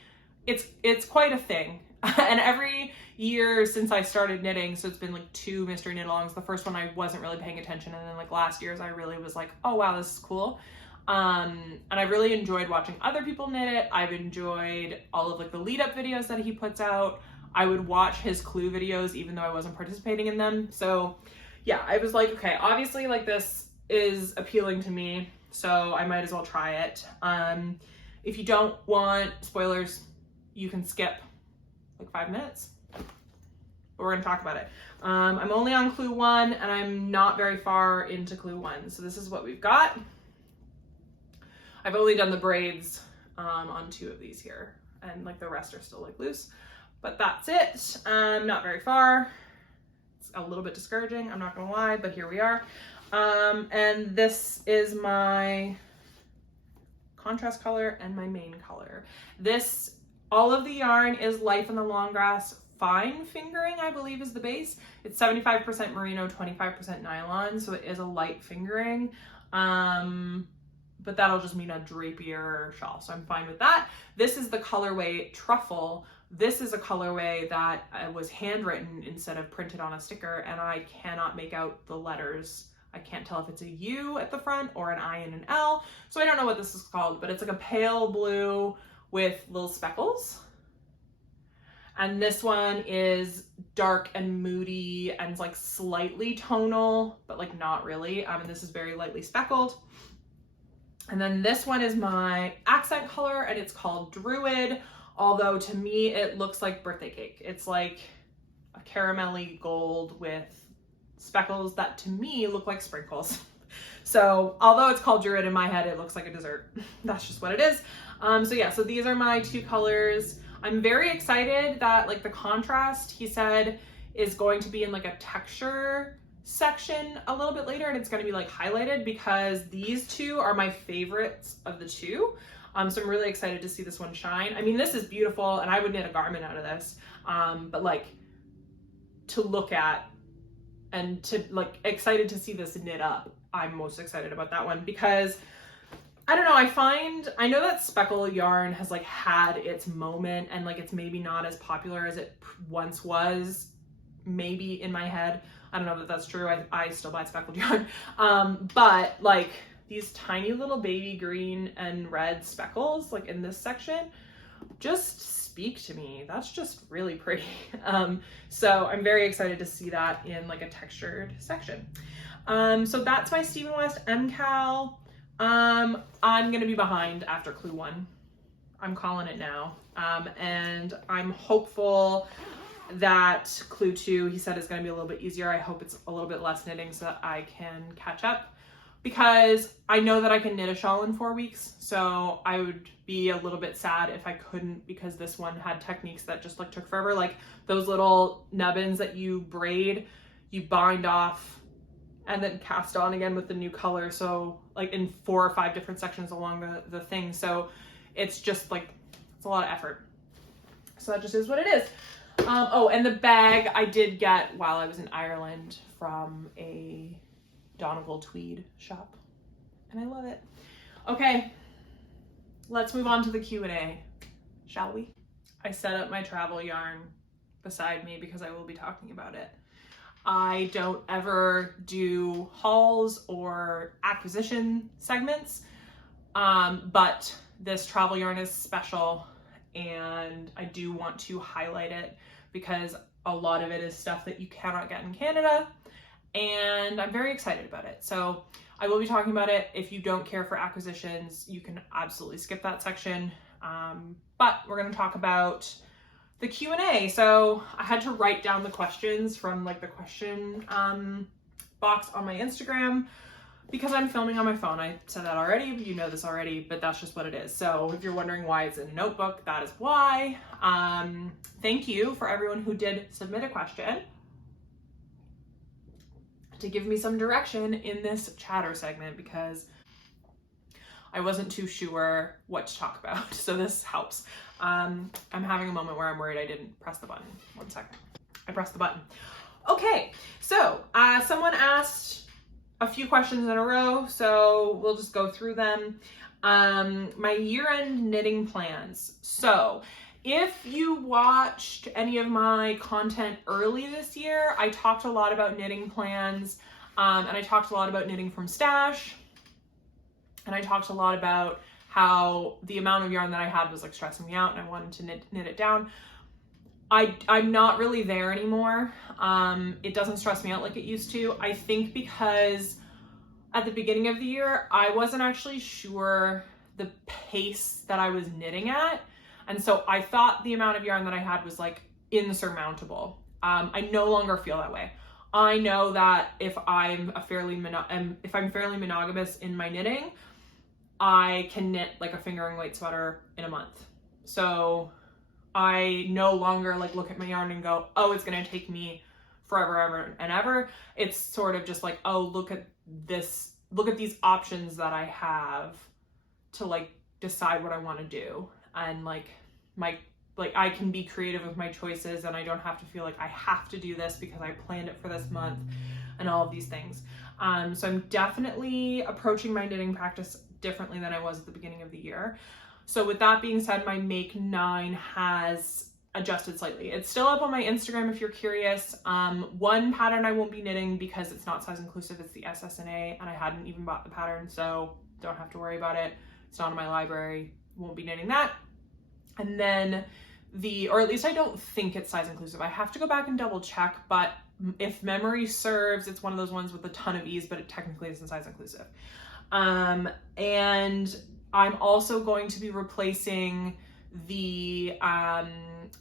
it's quite a thing. And every year since I started knitting, so it's been like 2 mystery knit alongs. The first one I wasn't really paying attention, and then like last year's I really was like, oh wow, this is cool. And I really enjoyed watching other people knit it. I've enjoyed all of like the lead up videos that he puts out. I would watch his clue videos even though I wasn't participating in them. So yeah, I was like, okay, obviously like this is appealing to me, so I might as well try it. If you don't want spoilers, you can skip like 5 minutes, but we're gonna talk about it. I'm only on clue 1 and I'm not very far into clue 1. So this is what we've got. I've only done the braids on 2 of these here, and like the rest are still like loose, but that's it. Not very far. It's a little bit discouraging, I'm not gonna lie, but here we are. And this is my contrast color and my main color. All of the yarn is Life in the Long Grass Fine Fingering, I believe is the base. It's 75% merino, 25% nylon, so it is a light fingering. But that'll just mean a drapier shawl, so I'm fine with that. This is the colorway Truffle. This is a colorway that was handwritten instead of printed on a sticker, and I cannot make out the letters. I can't tell if it's a U at the front or an I and an L, so I don't know what this is called, but it's like a pale blue with little speckles. And this one is dark and moody and it's like slightly tonal, but like not really. And this is very lightly speckled. And then this one is my accent color, and it's called Druid, although to me it looks like birthday cake. It's like a caramelly gold with speckles that to me look like sprinkles. So although it's called Druid, in my head it looks like a dessert. That's just what it is. So yeah, so these are my 2 colors. I'm very excited that like the contrast, he said, is going to be in like a texture section a little bit later, and it's going to be like highlighted, because these 2 are my favorites of the 2. So I'm really excited to see this one shine. I mean, this is beautiful and I would knit a garment out of this, but like to look at and to like excited to see this knit up, I'm most excited about that one, because I don't know, I know that speckle yarn has like had its moment, and like it's maybe not as popular as it once was, maybe in my head. I don't know that that's true. I still buy speckled yarn. But like these tiny little baby green and red speckles like in this section just speak to me. That's just really pretty. So I'm very excited to see that in like a textured section. So that's my Stephen West MKAL. I'm gonna be behind after clue 1. I'm calling it now. And I'm hopeful that clue 2, he said, is going to be a little bit easier. I hope it's a little bit less knitting so that I can catch up, because I know that I can knit a shawl in 4 weeks. So I would be a little bit sad if I couldn't, because this one had techniques that just like took forever. Like those little nubbins that you braid, you bind off and then cast on again with the new color. So like in 4 or 5 different sections along the thing. So it's just like, it's a lot of effort. So that just is what it is. Oh, and the bag I did get while I was in Ireland from a Donegal tweed shop, and I love it. Okay, let's move on to the Q&A, shall we? I set up my travel yarn beside me because I will be talking about it. I don't ever do hauls or acquisition segments, but this travel yarn is special, and I do want to highlight it because a lot of it is stuff that you cannot get in Canada, and I'm very excited about it. So I will be talking about it. If you don't care for acquisitions, you can absolutely skip that section. But we're going to talk about the Q&A. So I had to write down the questions from like the question box on my Instagram, because I'm filming on my phone. I said that already, you know this already, but that's just what it is. So if you're wondering why it's in a notebook, that is why. Thank you for everyone who did submit a question to give me some direction in this chatter segment, because I wasn't too sure what to talk about. So this helps. I'm having a moment where I'm worried I didn't press the button. 1 second. I pressed the button. Okay, so someone asked a few questions in a row, so we'll just go through them. My year-end knitting plans. So if you watched any of my content early this year, I talked a lot about knitting plans, and I talked a lot about knitting from stash, and I talked a lot about how the amount of yarn that I had was like stressing me out and I wanted to knit it down. I'm not really there anymore. It doesn't stress me out like it used to. I think because at the beginning of the year, I wasn't actually sure the pace that I was knitting at. And so I thought the amount of yarn that I had was like insurmountable. I no longer feel that way. I know that if I'm fairly monogamous in my knitting, I can knit like a fingering weight sweater in a month. So I no longer like look at my yarn and go, oh, it's gonna take me forever, ever and ever. It's sort of just like, oh, look at this, look at these options that I have to like decide what I want to do. And like I can be creative with my choices, and I don't have to feel like I have to do this because I planned it for this month and all of these things. So I'm definitely approaching my knitting practice differently than I was at the beginning of the year. So with that being said, my Make 9 has adjusted slightly. It's still up on my Instagram if you're curious. One pattern I won't be knitting because it's not size inclusive, it's the SSNA, and I hadn't even bought the pattern, so don't have to worry about it. It's not in my library, won't be knitting that. And then or at least I don't think it's size inclusive. I have to go back and double check, but if memory serves, it's one of those ones with a ton of ease, but it technically isn't size inclusive. And I'm also going to be replacing the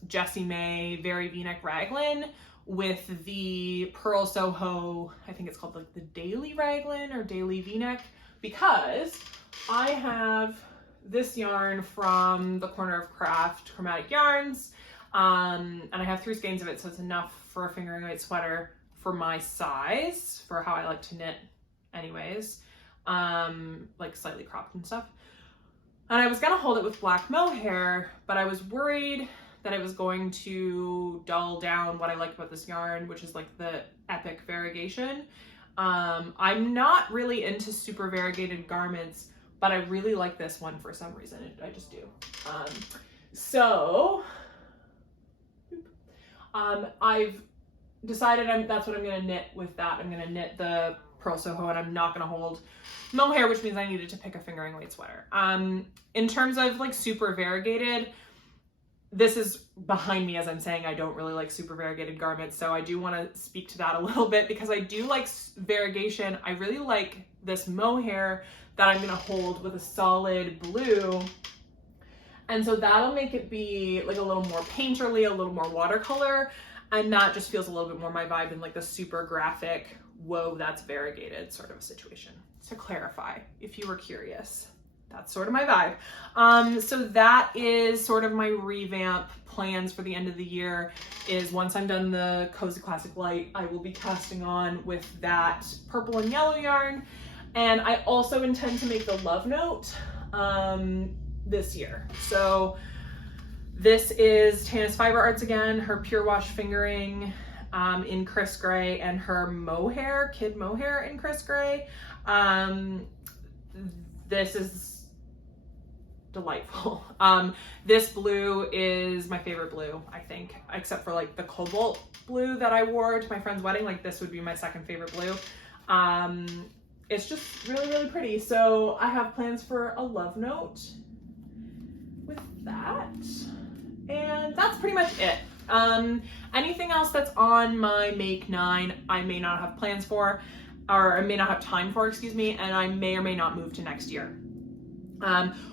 Jessie May Very V-neck raglan with the Pearl Soho, I think it's called like the Daily Raglan or Daily V-neck, because I have this yarn from the Corner of Craft Chromatic Yarns, and I have 3 skeins of it, so it's enough for a fingering weight sweater for my size, for how I like to knit anyways, like slightly cropped and stuff. And I was gonna hold it with black mohair, but I was worried that it was going to dull down what I like about this yarn, which is like the epic variegation. I'm not really into super variegated garments, but I really like this one for some reason. I just do. I've decided that's what I'm going to knit with that. I'm going to knit the Pearl Soho, and I'm not going to hold mohair, which means I needed to pick a fingering weight sweater. In terms of like super variegated, this is behind me as I'm saying I don't really like super variegated garments, so I do want to speak to that a little bit because I do like variegation. I really like this mohair that I'm going to hold with a solid blue, and so that'll make it be like a little more painterly, a little more watercolor, and that just feels a little bit more my vibe than like the super graphic, whoa, that's variegated sort of a situation. To clarify, if you were curious, that's sort of my vibe. So that is sort of my revamp plans for the end of the year, is once I'm done the Cozy Classic Light, I will be casting on with that purple and yellow yarn. And I also intend to make the Love Note this year. So this is Tana's Fiber Arts again, her Pure Wash fingering in Chris Gray, and her mohair, kid mohair in Chris Gray. This is delightful. This blue is my favorite blue, I think, except for like the cobalt blue that I wore to my friend's wedding. Like this would be my second favorite blue. It's just really, really pretty. So I have plans for a Love Note with that. And that's pretty much it. Anything else that's on my Make 9, I may not have plans for, or I may not have time for, excuse me, and I may or may not move to next year.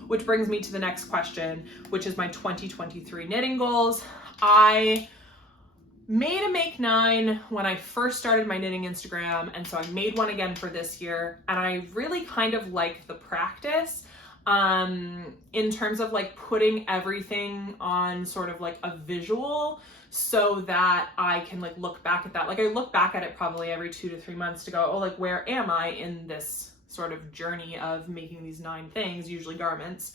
Which brings me to the next question, which is my 2023 knitting goals. I made a Make 9 when I first started my knitting Instagram, and so I made one again for this year, and I really kind of like the practice in terms of like putting everything on sort of like a visual so that I can like look back at that. Like I look back at it probably every 2 to 3 months to go, oh, like where am I in this sort of journey of making these 9 things, usually garments.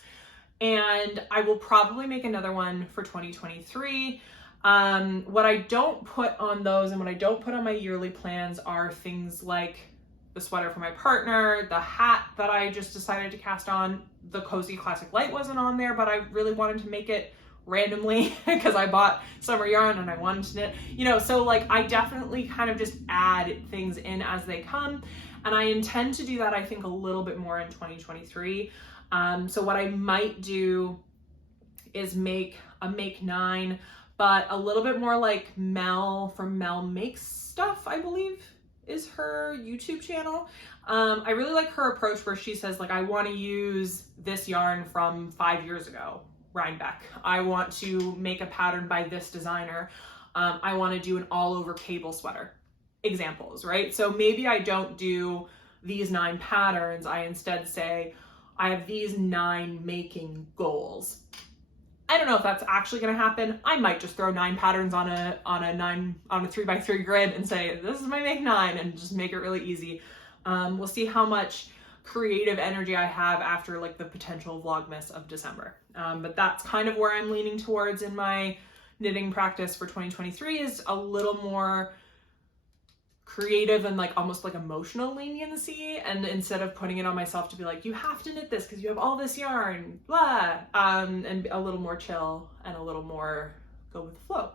And I will probably make another one for 2023. What I don't put on those and what I don't put on my yearly plans are things like the sweater for my partner, the hat that I just decided to cast on. The Cozy Classic Light wasn't on there, but I really wanted to make it randomly because I bought summer yarn and I wanted to knit, you know, so like I definitely kind of just add things in as they come. And I intend to do that, I think, a little bit more in 2023. So what I might do is make a Make 9, but a little bit more like Mel from Mel Makes Stuff, I believe is her YouTube channel. I really like her approach where she says like, I want to use this yarn from 5 years ago, Rhinebeck. I want to make a pattern by this designer. I want to do an all over cable sweater. Examples, right? So maybe I don't do these 9 patterns. I instead say, I have these 9 making goals. I don't know if that's actually going to happen. I might just throw 9 patterns on a 3x3 grid and say, this is my Make 9, and just make it really easy. We'll see how much creative energy I have after like the potential Vlogmas of December. But that's kind of where I'm leaning towards in my knitting practice for 2023, is a little more creative and like almost like emotional leniency, and instead of putting it on myself to be like, you have to knit this because you have all this yarn, blah, and a little more chill and a little more go with the flow,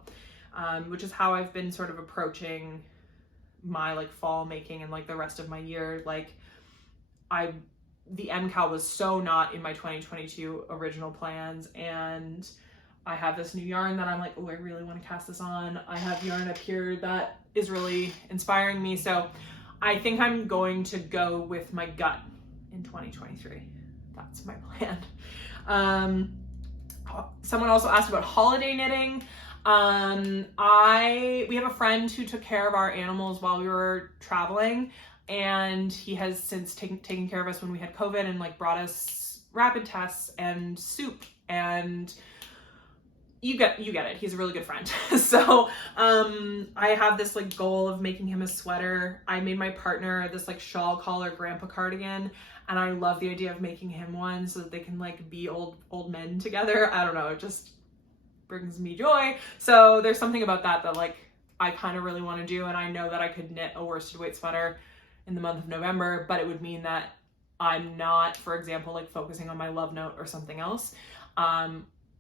which is how I've been sort of approaching my like fall making and like the rest of my year. Like the MKAL was so not in my 2022 original plans, and I have this new yarn that I'm like, oh, I really want to cast this on. I have yarn up here that is really inspiring me. So I think I'm going to go with my gut in 2023. That's my plan. Someone also asked about holiday knitting. We have a friend who took care of our animals while we were traveling, and he has since taken care of us when we had COVID and like brought us rapid tests and soup, and you get it. He's a really good friend. So I have this like goal of making him a sweater. I made my partner this like shawl collar grandpa cardigan, and I love the idea of making him one so that they can like be old men together. I don't know, it just brings me joy. So there's something about that like I kind of really want to do, and I know that I could knit a worsted weight sweater in the month of November, but it would mean that I'm not, for example, like focusing on my Love Note or something else.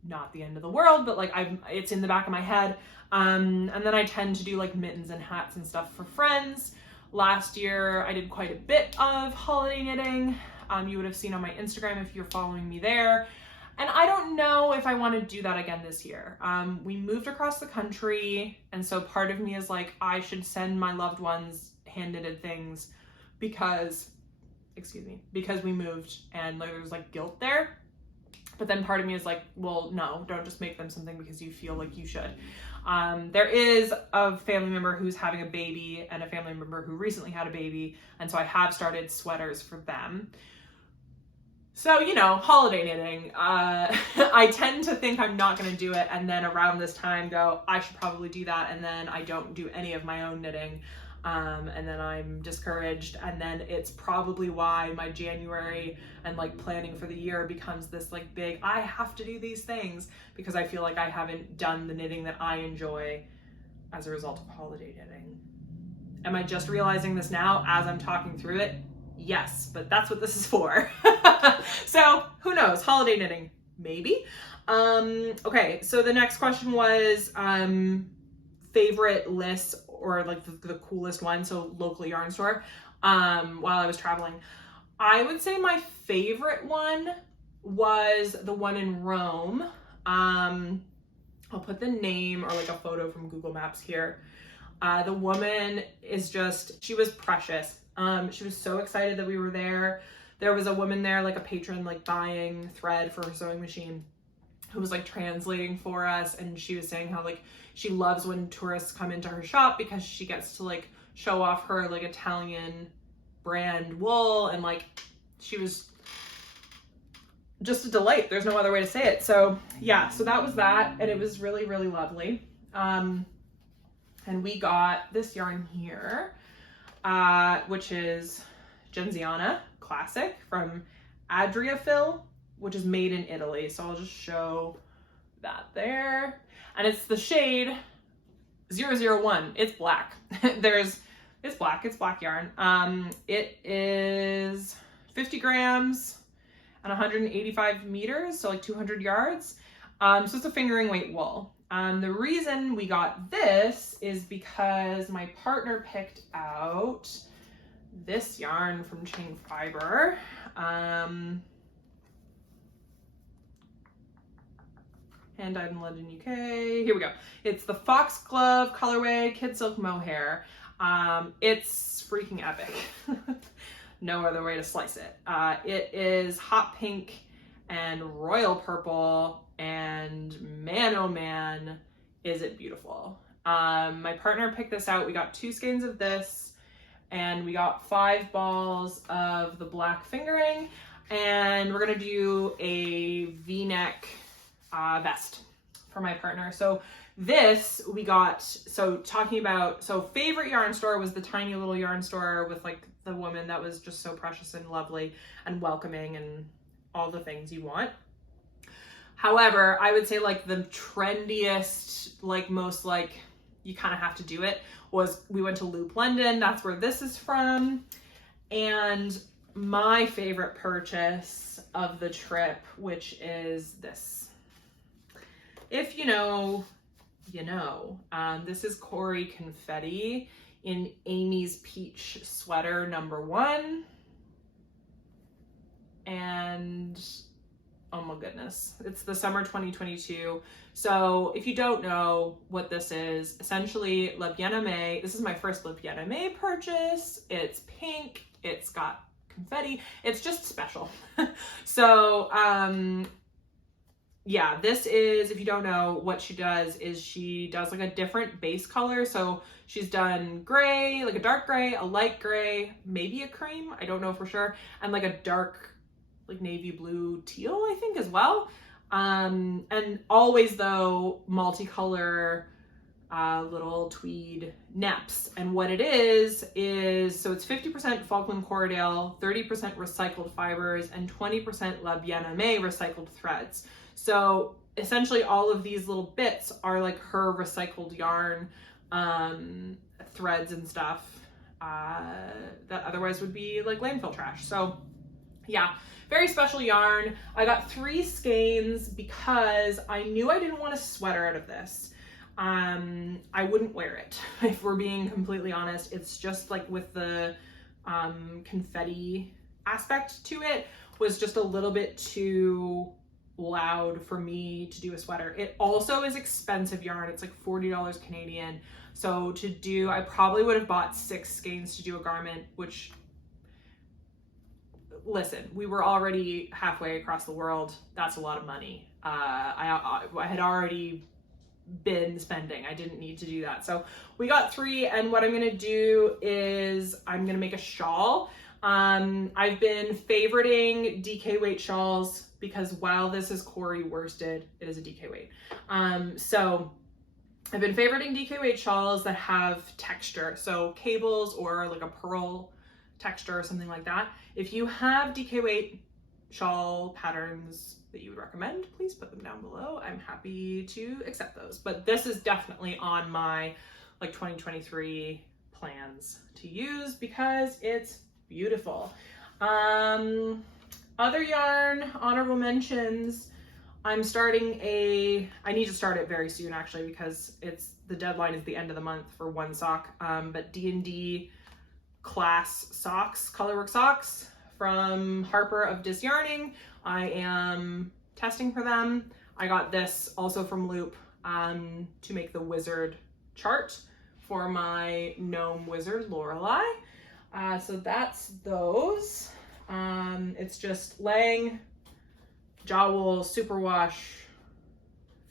not the end of the world, but like it's in the back of my head. And then I tend to do like mittens and hats and stuff for friends. Last year, I did quite a bit of holiday knitting. You would have seen on my Instagram if you're following me there. And I don't know if I want to do that again this year. We moved across the country, and so part of me is like, I should send my loved ones hand-knitted things because we moved and like, there's like guilt there. But then part of me is like, well, no, don't just make them something because you feel like you should. There is a family member who's having a baby and a family member who recently had a baby, and so I have started sweaters for them. So, you know, holiday knitting, I tend to think I'm not going to do it, and then around this time go, I should probably do that, and then I don't do any of my own knitting, and then I'm discouraged, and then it's probably why my January and like planning for the year becomes this like big, I have to do these things, because I feel like I haven't done the knitting that I enjoy as a result of holiday knitting. Am I just realizing this now as I'm talking through it? Yes, but that's what this is for. So who knows, holiday knitting, maybe. Okay, so the next question was favorite lists or like the coolest one, so local yarn store, while I was traveling. I would say my favorite one was the one in Rome. I'll put the name or like a photo from Google Maps here. The woman is just, she was precious. She was so excited that we were there. There was a woman there, like a patron, like buying thread for her sewing machine, who was like translating for us. And she was saying how like she loves when tourists come into her shop because she gets to like show off her like Italian brand wool. And like, she was just a delight. There's no other way to say it. So yeah, so that was that. And it was really, really lovely. And we got this yarn here, which is Genziana Classic from Adrift, which is made in Italy. So I'll just show that there. And it's the shade 001. It's black. It's black yarn. It is 50 grams and 185 meters, so like 200 yards. So it's a fingering weight wool. The reason we got this is because my partner picked out this yarn from Chain Fiber. Hand-dyed in London, UK. Here we go. It's the Foxglove colorway Kid Silk Mohair. It's freaking epic. No other way to slice it. It is hot pink and royal purple, and man, oh man, is it beautiful. My partner picked this out. We got 2 skeins of this, and we got 5 balls of the black fingering, and we're gonna do a V-neck vest for my partner. So this we got, so talking about, so favorite yarn store was the tiny little yarn store with like the woman that was just so precious and lovely and welcoming and all the things you want. However, I would say like the trendiest, like most like you kind of have to do it, was we went to Loop London. That's where this is from. And my favorite purchase of the trip, which is this. If you know, you know. This is Corey Confetti in Amy's Peach Sweater #1. And oh my goodness, it's the summer 2022. So if you don't know what this is, essentially Le Bien-Aimé. This is my first Le Bien-Aimé purchase. It's pink, it's got confetti, it's just special. So yeah, this is, if you don't know, what she does is she does like a different base color. So she's done gray, like a dark gray, a light gray, maybe a cream, I don't know for sure, and like a dark like navy blue teal, I think, as well. And always though multicolor little tweed neps. And what it is so it's 50% Falkland Corriedale, 30% recycled fibers, and 20% Le Bien-Aimé recycled threads. So essentially all of these little bits are like her recycled yarn, threads and stuff that otherwise would be like landfill trash. So Yeah, very special yarn. I got 3 skeins because I knew I didn't want a sweater out of this. I wouldn't wear it if we're being completely honest. It's just like with the confetti aspect to it was just a little bit too loud for me to do a sweater. It also is expensive yarn. It's like $40 Canadian. So to do, I probably would have bought 6 skeins to do a garment, which, listen, we were already halfway across the world. That's a lot of money. I had already been spending. I didn't need to do that. So we got 3, and what I'm gonna do is I'm gonna make a shawl. I've been favoriting DK weight shawls because while this is Corey worsted, it is a DK weight. So I've been favoriting DK weight shawls that have texture, so cables or like a pearl texture or something like that. If you have DK weight shawl patterns that you would recommend, please put them down below. I'm happy to accept those. But this is definitely on my like 2023 plans to use because it's beautiful. Other yarn, honorable mentions. I need to start it very soon actually because the deadline is the end of the month for one sock. But D&D class socks, colorwork socks from Harper of Dis Yarning. I am testing for them. I got this also from Loop to make the wizard chart for my gnome wizard Lorelei. So that's those. It's just Lang, Jowl, superwash,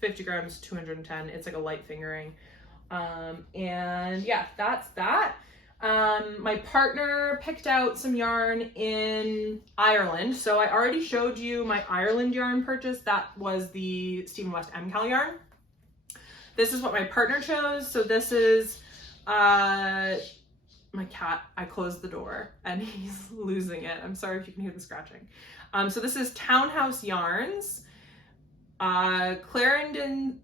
50 grams, 210. It's like a light fingering. And yeah, that's that. My partner picked out some yarn in Ireland. So I already showed you my Ireland yarn purchase. That was the Stephen West MKAL yarn. This is what my partner chose. So this is my cat. I closed the door and he's losing it. I'm sorry if you can hear the scratching. So this is Townhouse Yarns, Clarendon,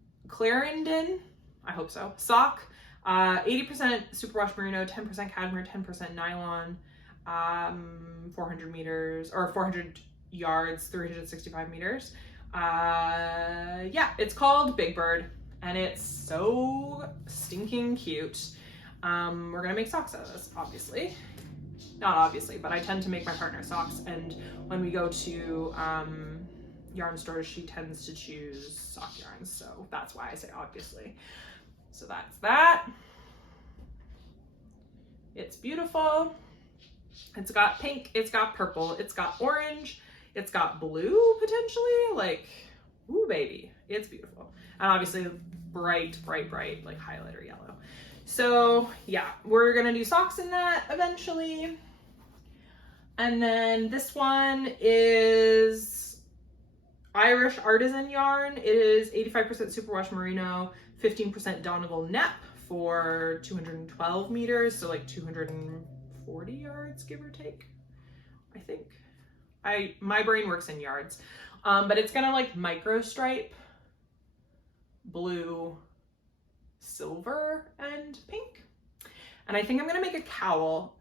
I hope so, sock. 80% superwash merino, 10% cashmere, 10% nylon, 400 meters or 400 yards, 365 meters. Yeah, it's called Big Bird and it's so stinking cute. We're gonna make socks out of this, obviously. Not obviously, but I tend to make my partner socks, and when we go to yarn stores, she tends to choose sock yarns, so that's why I say obviously. So that's that. It's beautiful. It's got pink, it's got purple, it's got orange, it's got blue potentially, like, ooh baby, it's beautiful. And obviously bright, bright, bright, like highlighter yellow. So yeah, we're gonna do socks in that eventually. And then this one is Irish artisan yarn. It is 85% superwash merino, 15% Donegal nep for 212 meters, so like 240 yards, give or take, I think. My brain works in yards. But it's gonna like micro stripe, blue, silver, and pink. And I think I'm gonna make a cowl.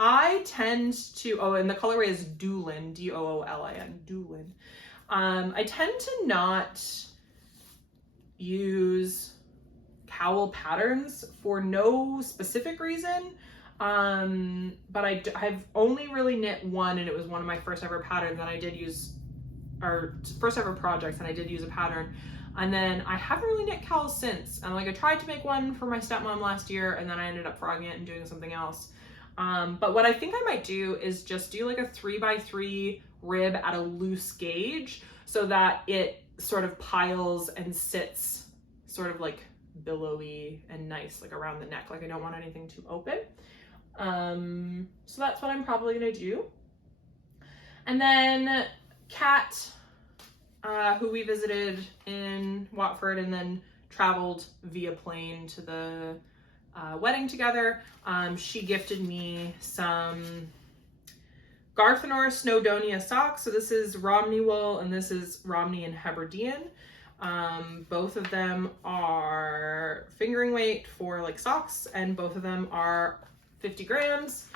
I tend to, and the colorway is Doolin, D-O-O-L-I-N, Doolin. I tend to not use cowl patterns for no specific reason, but I've only really knit one, and it was one of my first ever patterns, and I did use, or first ever projects, and I did use a pattern. And then I haven't really knit cowls since. And like I tried to make one for my stepmom last year, and then I ended up frogging it and doing something else. But what I think I might do is just do like a 3x3 rib at a loose gauge so that it sort of piles and sits sort of like billowy and nice, like around the neck. Like I don't want anything too open. So that's what I'm probably gonna do. And then Kat, who we visited in Watford and then traveled via plane to the wedding together. She gifted me some Garthenor Snowdonia socks. So this is Romney wool and this is Romney and Hebridean. Both of them are fingering weight for like socks, and both of them are 50 grams.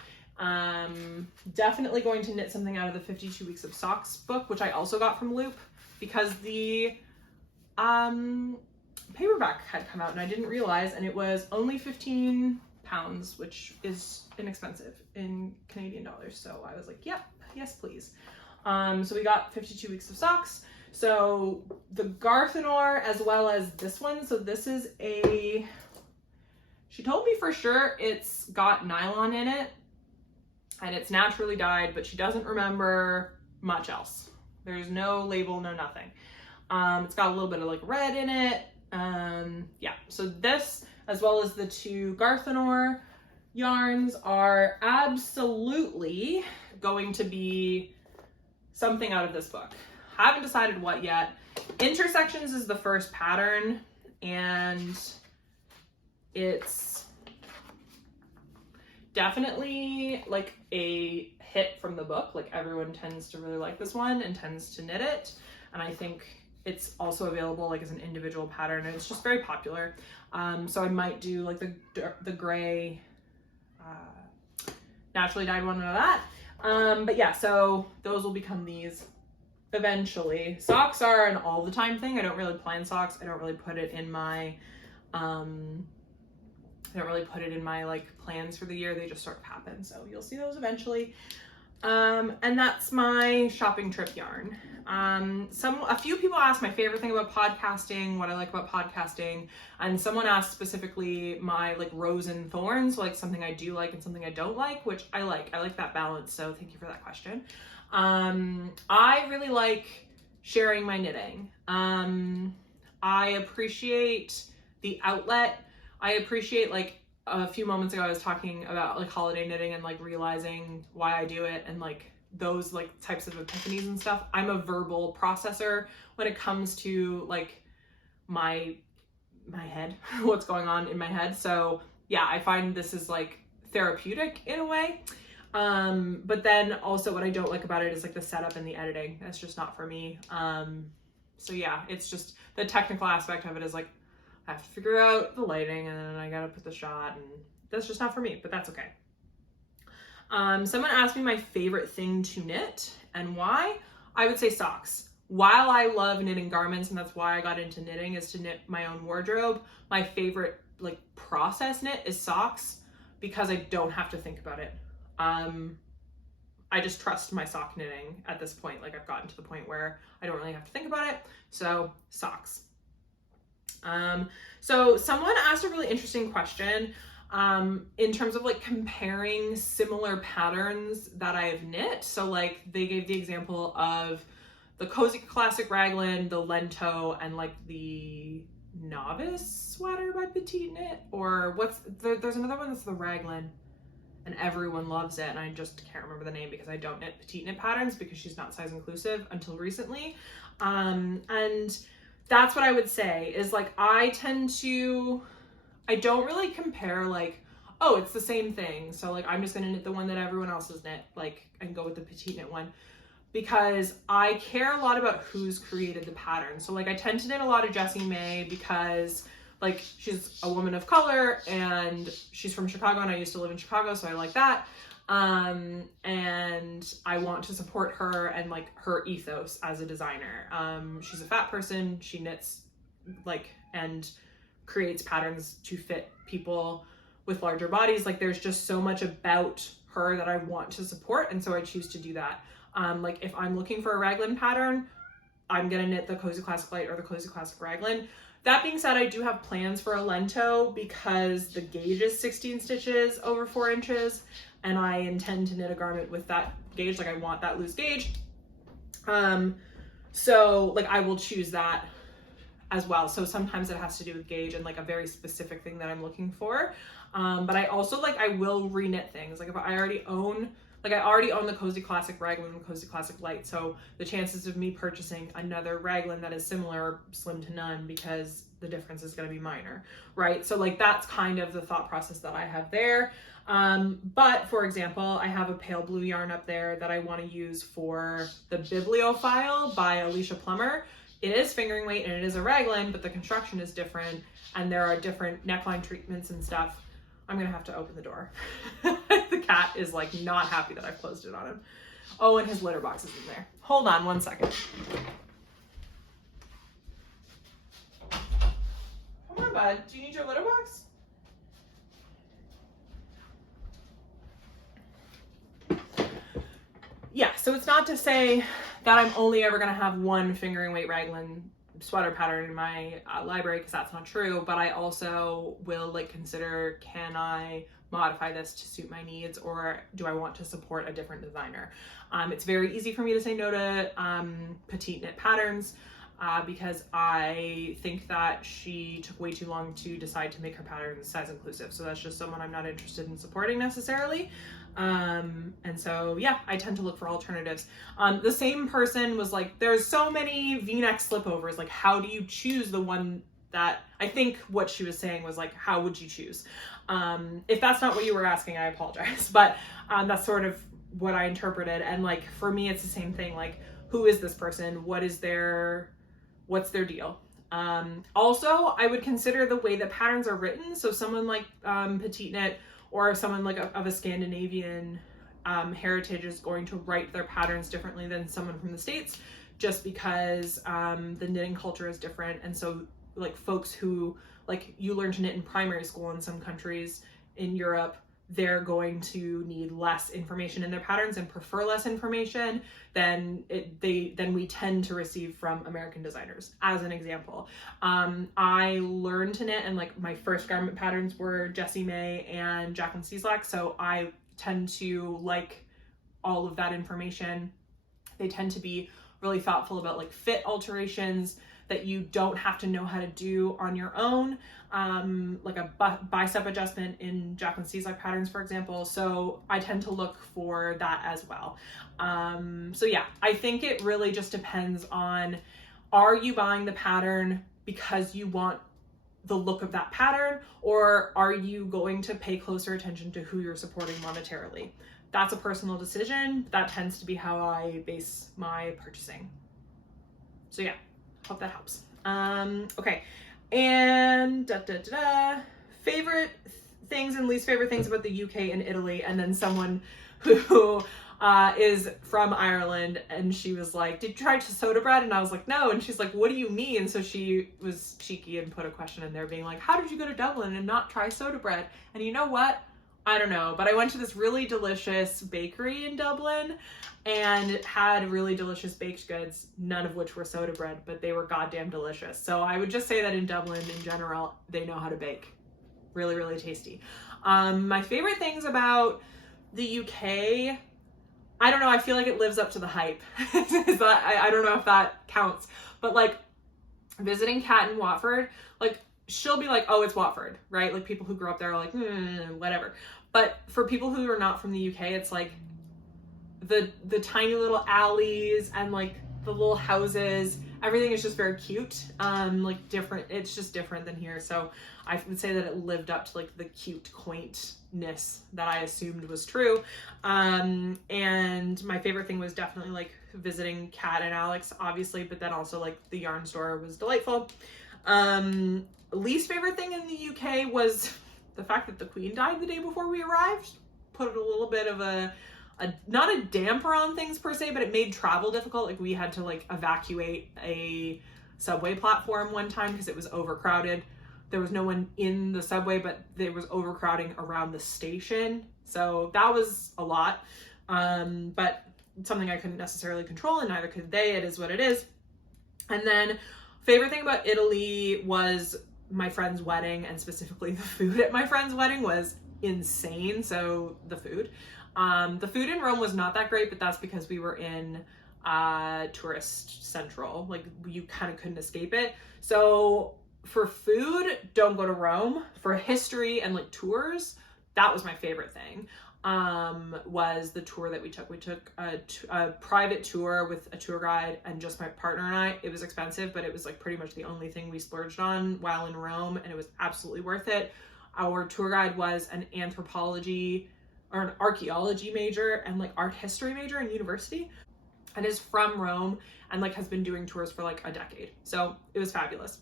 Definitely going to knit something out of the 52 Weeks of Socks book, which I also got from Loop, because the paperback had come out and I didn't realize, and it was only £15, which is inexpensive in Canadian dollars. So I was like, yep, yes, please. So we got 52 Weeks of Socks. So the Garthenor as well as this one. So this is she told me for sure it's got nylon in it and it's naturally dyed, but she doesn't remember much else. There's no label, no nothing. It's got a little bit of like red in it. Yeah, so this as well as the two Garthenor yarns are absolutely going to be something out of this book. Haven't decided what yet. Intersections is the first pattern, and it's definitely like a hit from the book. Like everyone tends to really like this one and tends to knit it, and I think it's also available like as an individual pattern, and it's just very popular. So I might do like the gray naturally dyed one of that. But yeah, so those will become these eventually. Socks are an all the time thing. I don't really plan socks. I don't really put it in my like plans for the year. They just sort of happen. So you'll see those eventually. And that's my shopping trip yarn. A few people asked my favorite thing about podcasting, what I like about podcasting, and someone asked specifically my like rose and thorns, like something I do like and something I don't like, which I like. I like that balance. So thank you for that question. I really like sharing my knitting. I appreciate the outlet. I appreciate like a few moments ago I was talking about like holiday knitting and like realizing why I do it and like those like types of epiphanies and stuff. I'm a verbal processor when it comes to like my head, what's going on in my head. So yeah, I find this is like therapeutic in a way. But then also what I don't like about it is like the setup and the editing. That's just not for me. So yeah, it's just the technical aspect of it is like I have to figure out the lighting and then I gotta put the shot, and that's just not for me, but that's okay. Someone asked me my favorite thing to knit and why. I would say socks. While I love knitting garments, and that's why I got into knitting, is to knit my own wardrobe, my favorite like process knit is socks, because I don't have to think about it. I just trust my sock knitting at this point. Like I've gotten to the point where I don't really have to think about it. So socks. So someone asked a really interesting question in terms of like comparing similar patterns that I've knit. So like they gave the example of the Cozy Classic Raglan, the Lento, and like the Novice Sweater by Petite Knit, or there's another one that's the Raglan and everyone loves it, and I just can't remember the name because I don't knit Petite Knit patterns because she's not size inclusive until recently. And that's what I would say is like I don't really compare like, oh, it's the same thing, so like I'm just gonna knit the one that everyone else has knit, like, and go with the Petite Knit one, because I care a lot about who's created the pattern. So like I tend to knit a lot of Jessie May because like she's a woman of color and she's from Chicago and I used to live in Chicago, so I like that. And I want to support her and like her ethos as a designer. She's a fat person, she knits like and creates patterns to fit people with larger bodies. Like there's just so much about her that I want to support, and so I choose to do that. Like if I'm looking for a raglan pattern, I'm gonna knit the Cozy Classic Light or the Cozy Classic Raglan. That being said, I do have plans for a Lento because the gauge is 16 stitches over 4 inches, and I intend to knit a garment with that gauge. Like I want that loose gauge. So like I will choose that as well. So sometimes it has to do with gauge and like a very specific thing that I'm looking for. But I also like, I will reknit things. Like if I already own the Cozy Classic Raglan and the Cozy Classic Light, so the chances of me purchasing another raglan that is similar are slim to none because the difference is going to be minor, right? So like that's kind of the thought process that I have there. But for example, I have a pale blue yarn up there that I want to use for the Bibliophile by Alicia Plummer. It is fingering weight and it is a raglan, but the construction is different and there are different neckline treatments and stuff. I'm gonna have to open the door. The cat is like not happy that I've closed it on him. Oh, and his litter box is in there. Hold on one second. Come on, bud. Do you need your litter box? Yeah, so it's not to say that I'm only ever going to have one fingering weight raglan sweater pattern in my library, because that's not true, but I also will like consider, can I modify this to suit my needs, or do I want to support a different designer? It's very easy for me to say no to petite knit patterns because I think that she took way too long to decide to make her patterns size inclusive. So that's just someone I'm not interested in supporting necessarily. And so, yeah, I tend to look for alternatives. The same person was like, there's so many V-neck slipovers. Like, how do you choose the one that, I think what she was saying was like, how would you choose? If that's not what you were asking, I apologize. But that's sort of what I interpreted. And like, for me, it's the same thing. Like, who is this person? What's their deal? Also, I would consider the way that patterns are written. So someone like petite knit, or someone like of a Scandinavian heritage is going to write their patterns differently than someone from the States, just because the knitting culture is different. And so like folks who, like, you learn to knit in primary school in some countries in Europe, they're going to need less information in their patterns and prefer less information than we tend to receive from American designers, as an example. I learned to knit, and like my first garment patterns were Jessie May and Jacqueline Cieslak, so I tend to like all of that information. They tend to be really thoughtful about like fit alterations that you don't have to know how to do on your own, like a bicep adjustment in Jacqueline Cieslak patterns, for example. So I tend to look for that as well. So yeah, I think it really just depends on, are you buying the pattern because you want the look of that pattern, or are you going to pay closer attention to who you're supporting monetarily? That's a personal decision. That tends to be how I base my purchasing. So yeah. Hope that helps. Okay, and favorite things and least favorite things about the UK and Italy, and then someone who is from Ireland, and she was like, did you try soda bread? And I was like, no. And she's like, what do you mean? So she was cheeky and put a question in there being like, how did you go to Dublin and not try soda bread? And you know what? I don't know, but I went to this really delicious bakery in Dublin and had really delicious baked goods, none of which were soda bread, but they were goddamn delicious. So I would just say that in Dublin in general, they know how to bake. Really, really tasty. My favorite things about the UK, I don't know, I feel like it lives up to the hype. I don't know if that counts, but like visiting Kat in Watford, like she'll be like, oh, it's Watford, right? Like people who grew up there are like, whatever. But for people who are not from the UK, it's like the tiny little alleys and like the little houses, everything is just very cute. Like different, it's just different than here. So I would say that it lived up to like the cute quaintness that I assumed was true. And my favorite thing was definitely like visiting Kat and Alex, obviously, but then also like the yarn store was delightful. Least favorite thing in the UK was the fact that the Queen died the day before we arrived. Put a little bit of a not a damper on things per se, but it made travel difficult. Like we had to like evacuate a subway platform one time because it was overcrowded. There was no one in the subway, but there was overcrowding around the station. So that was a lot. But something I couldn't necessarily control, and neither could they. It is what it is. And then favorite thing about Italy was my friend's wedding, and specifically the food at my friend's wedding was insane. So the food in Rome was not that great, but that's because we were in tourist central. Like you kind of couldn't escape it. So for food, don't go to Rome. For history and like tours, that was my favorite thing. Was the tour that we took. We took a private tour with a tour guide and just my partner and I. It was expensive, but it was like pretty much the only thing we splurged on while in Rome, and it was absolutely worth it. Our tour guide was an anthropology or an archaeology major and like art history major in university, and is from Rome and like has been doing tours for like a decade. So it was fabulous.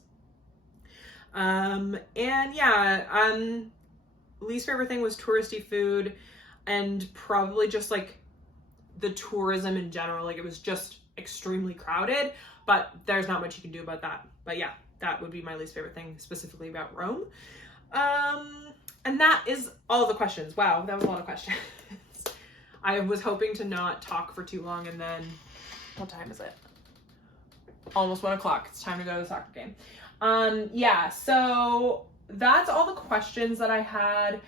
And yeah, least favorite thing was touristy food. and probably just like the tourism in general. Like it was just extremely crowded, but there's not much you can do about that. But yeah, that would be my least favorite thing specifically about Rome. And that is all the questions. Wow, that was a lot of questions. I was hoping to not talk for too long, and then what time is it? Almost 1 o'clock. It's time to go to the soccer game. Yeah, so that's all the questions that I had.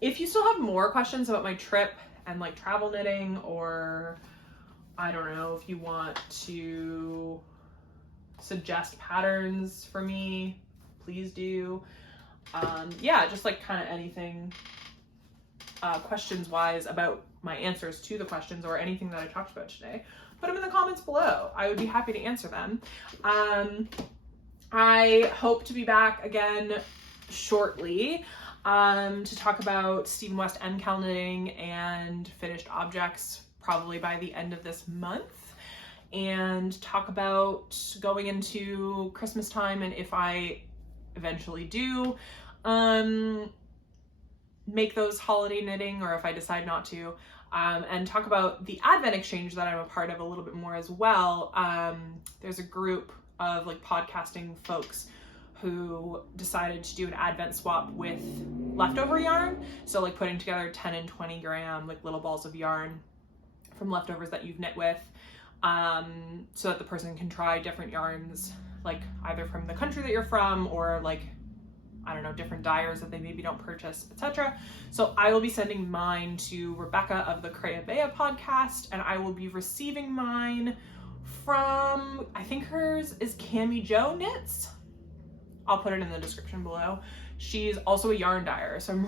If you still have more questions about my trip and like travel knitting, or I don't know, if you want to suggest patterns for me, please do. Yeah, just like kind of anything questions wise about my answers to the questions or anything that I talked about today, put them in the comments below. I would be happy to answer them. I hope to be back again shortly to talk about Stephen West MKAL knitting and finished objects, probably by the end of this month, and talk about going into Christmas time, and if I eventually do make those holiday knitting, or if I decide not to, and talk about the Advent exchange that I'm a part of a little bit more as well. There's a group of like podcasting folks who decided to do an Advent swap with leftover yarn. So like putting together 10 and 20 gram like little balls of yarn from leftovers that you've knit with, so that the person can try different yarns, like either from the country that you're from, or like, I don't know, different dyers that they maybe don't purchase, etc. So I will be sending mine to Rebecca of the Creabea podcast, and I will be receiving mine from, I think hers is Cami Jo Knits. I'll put it in the description below. She's also a yarn dyer, so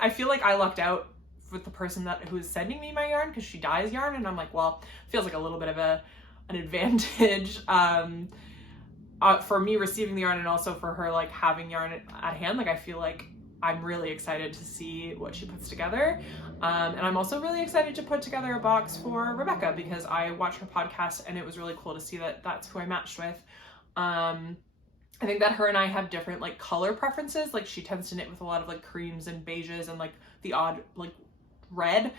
I feel like I lucked out with the person who's sending me my yarn, because she dyes yarn, and I'm like, well, feels like a little bit of an advantage for me receiving the yarn, and also for her like having yarn at hand. Like I feel like I'm really excited to see what she puts together, and I'm also really excited to put together a box for Rebecca, because I watched her podcast and it was really cool to see that that's who I matched with. I think that her and I have different like color preferences. Like she tends to knit with a lot of like creams and beiges and like the odd like red,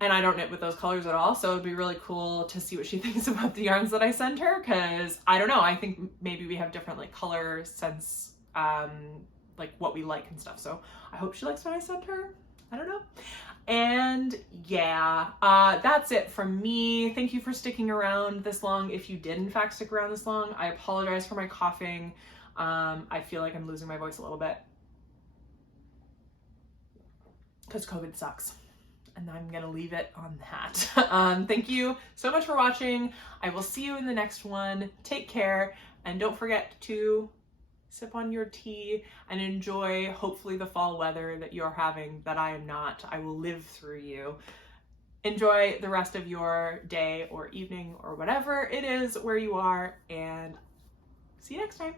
and I don't knit with those colors at all. So it'd be really cool to see what she thinks about the yarns that I send her, because I don't know, I think maybe we have different like color sense, like what we like and stuff. So I hope she likes what I sent her. I don't know. And yeah, that's it from me. Thank you for sticking around this long. If you did in fact stick around this long, I apologize for my coughing. I feel like I'm losing my voice a little bit because COVID sucks. And I'm gonna leave it on that. Thank you so much for watching. I will see you in the next one. Take care, and don't forget to sip on your tea and enjoy hopefully the fall weather that you're having, that I am not. I will live through you. Enjoy the rest of your day or evening or whatever it is where you are, and see you next time.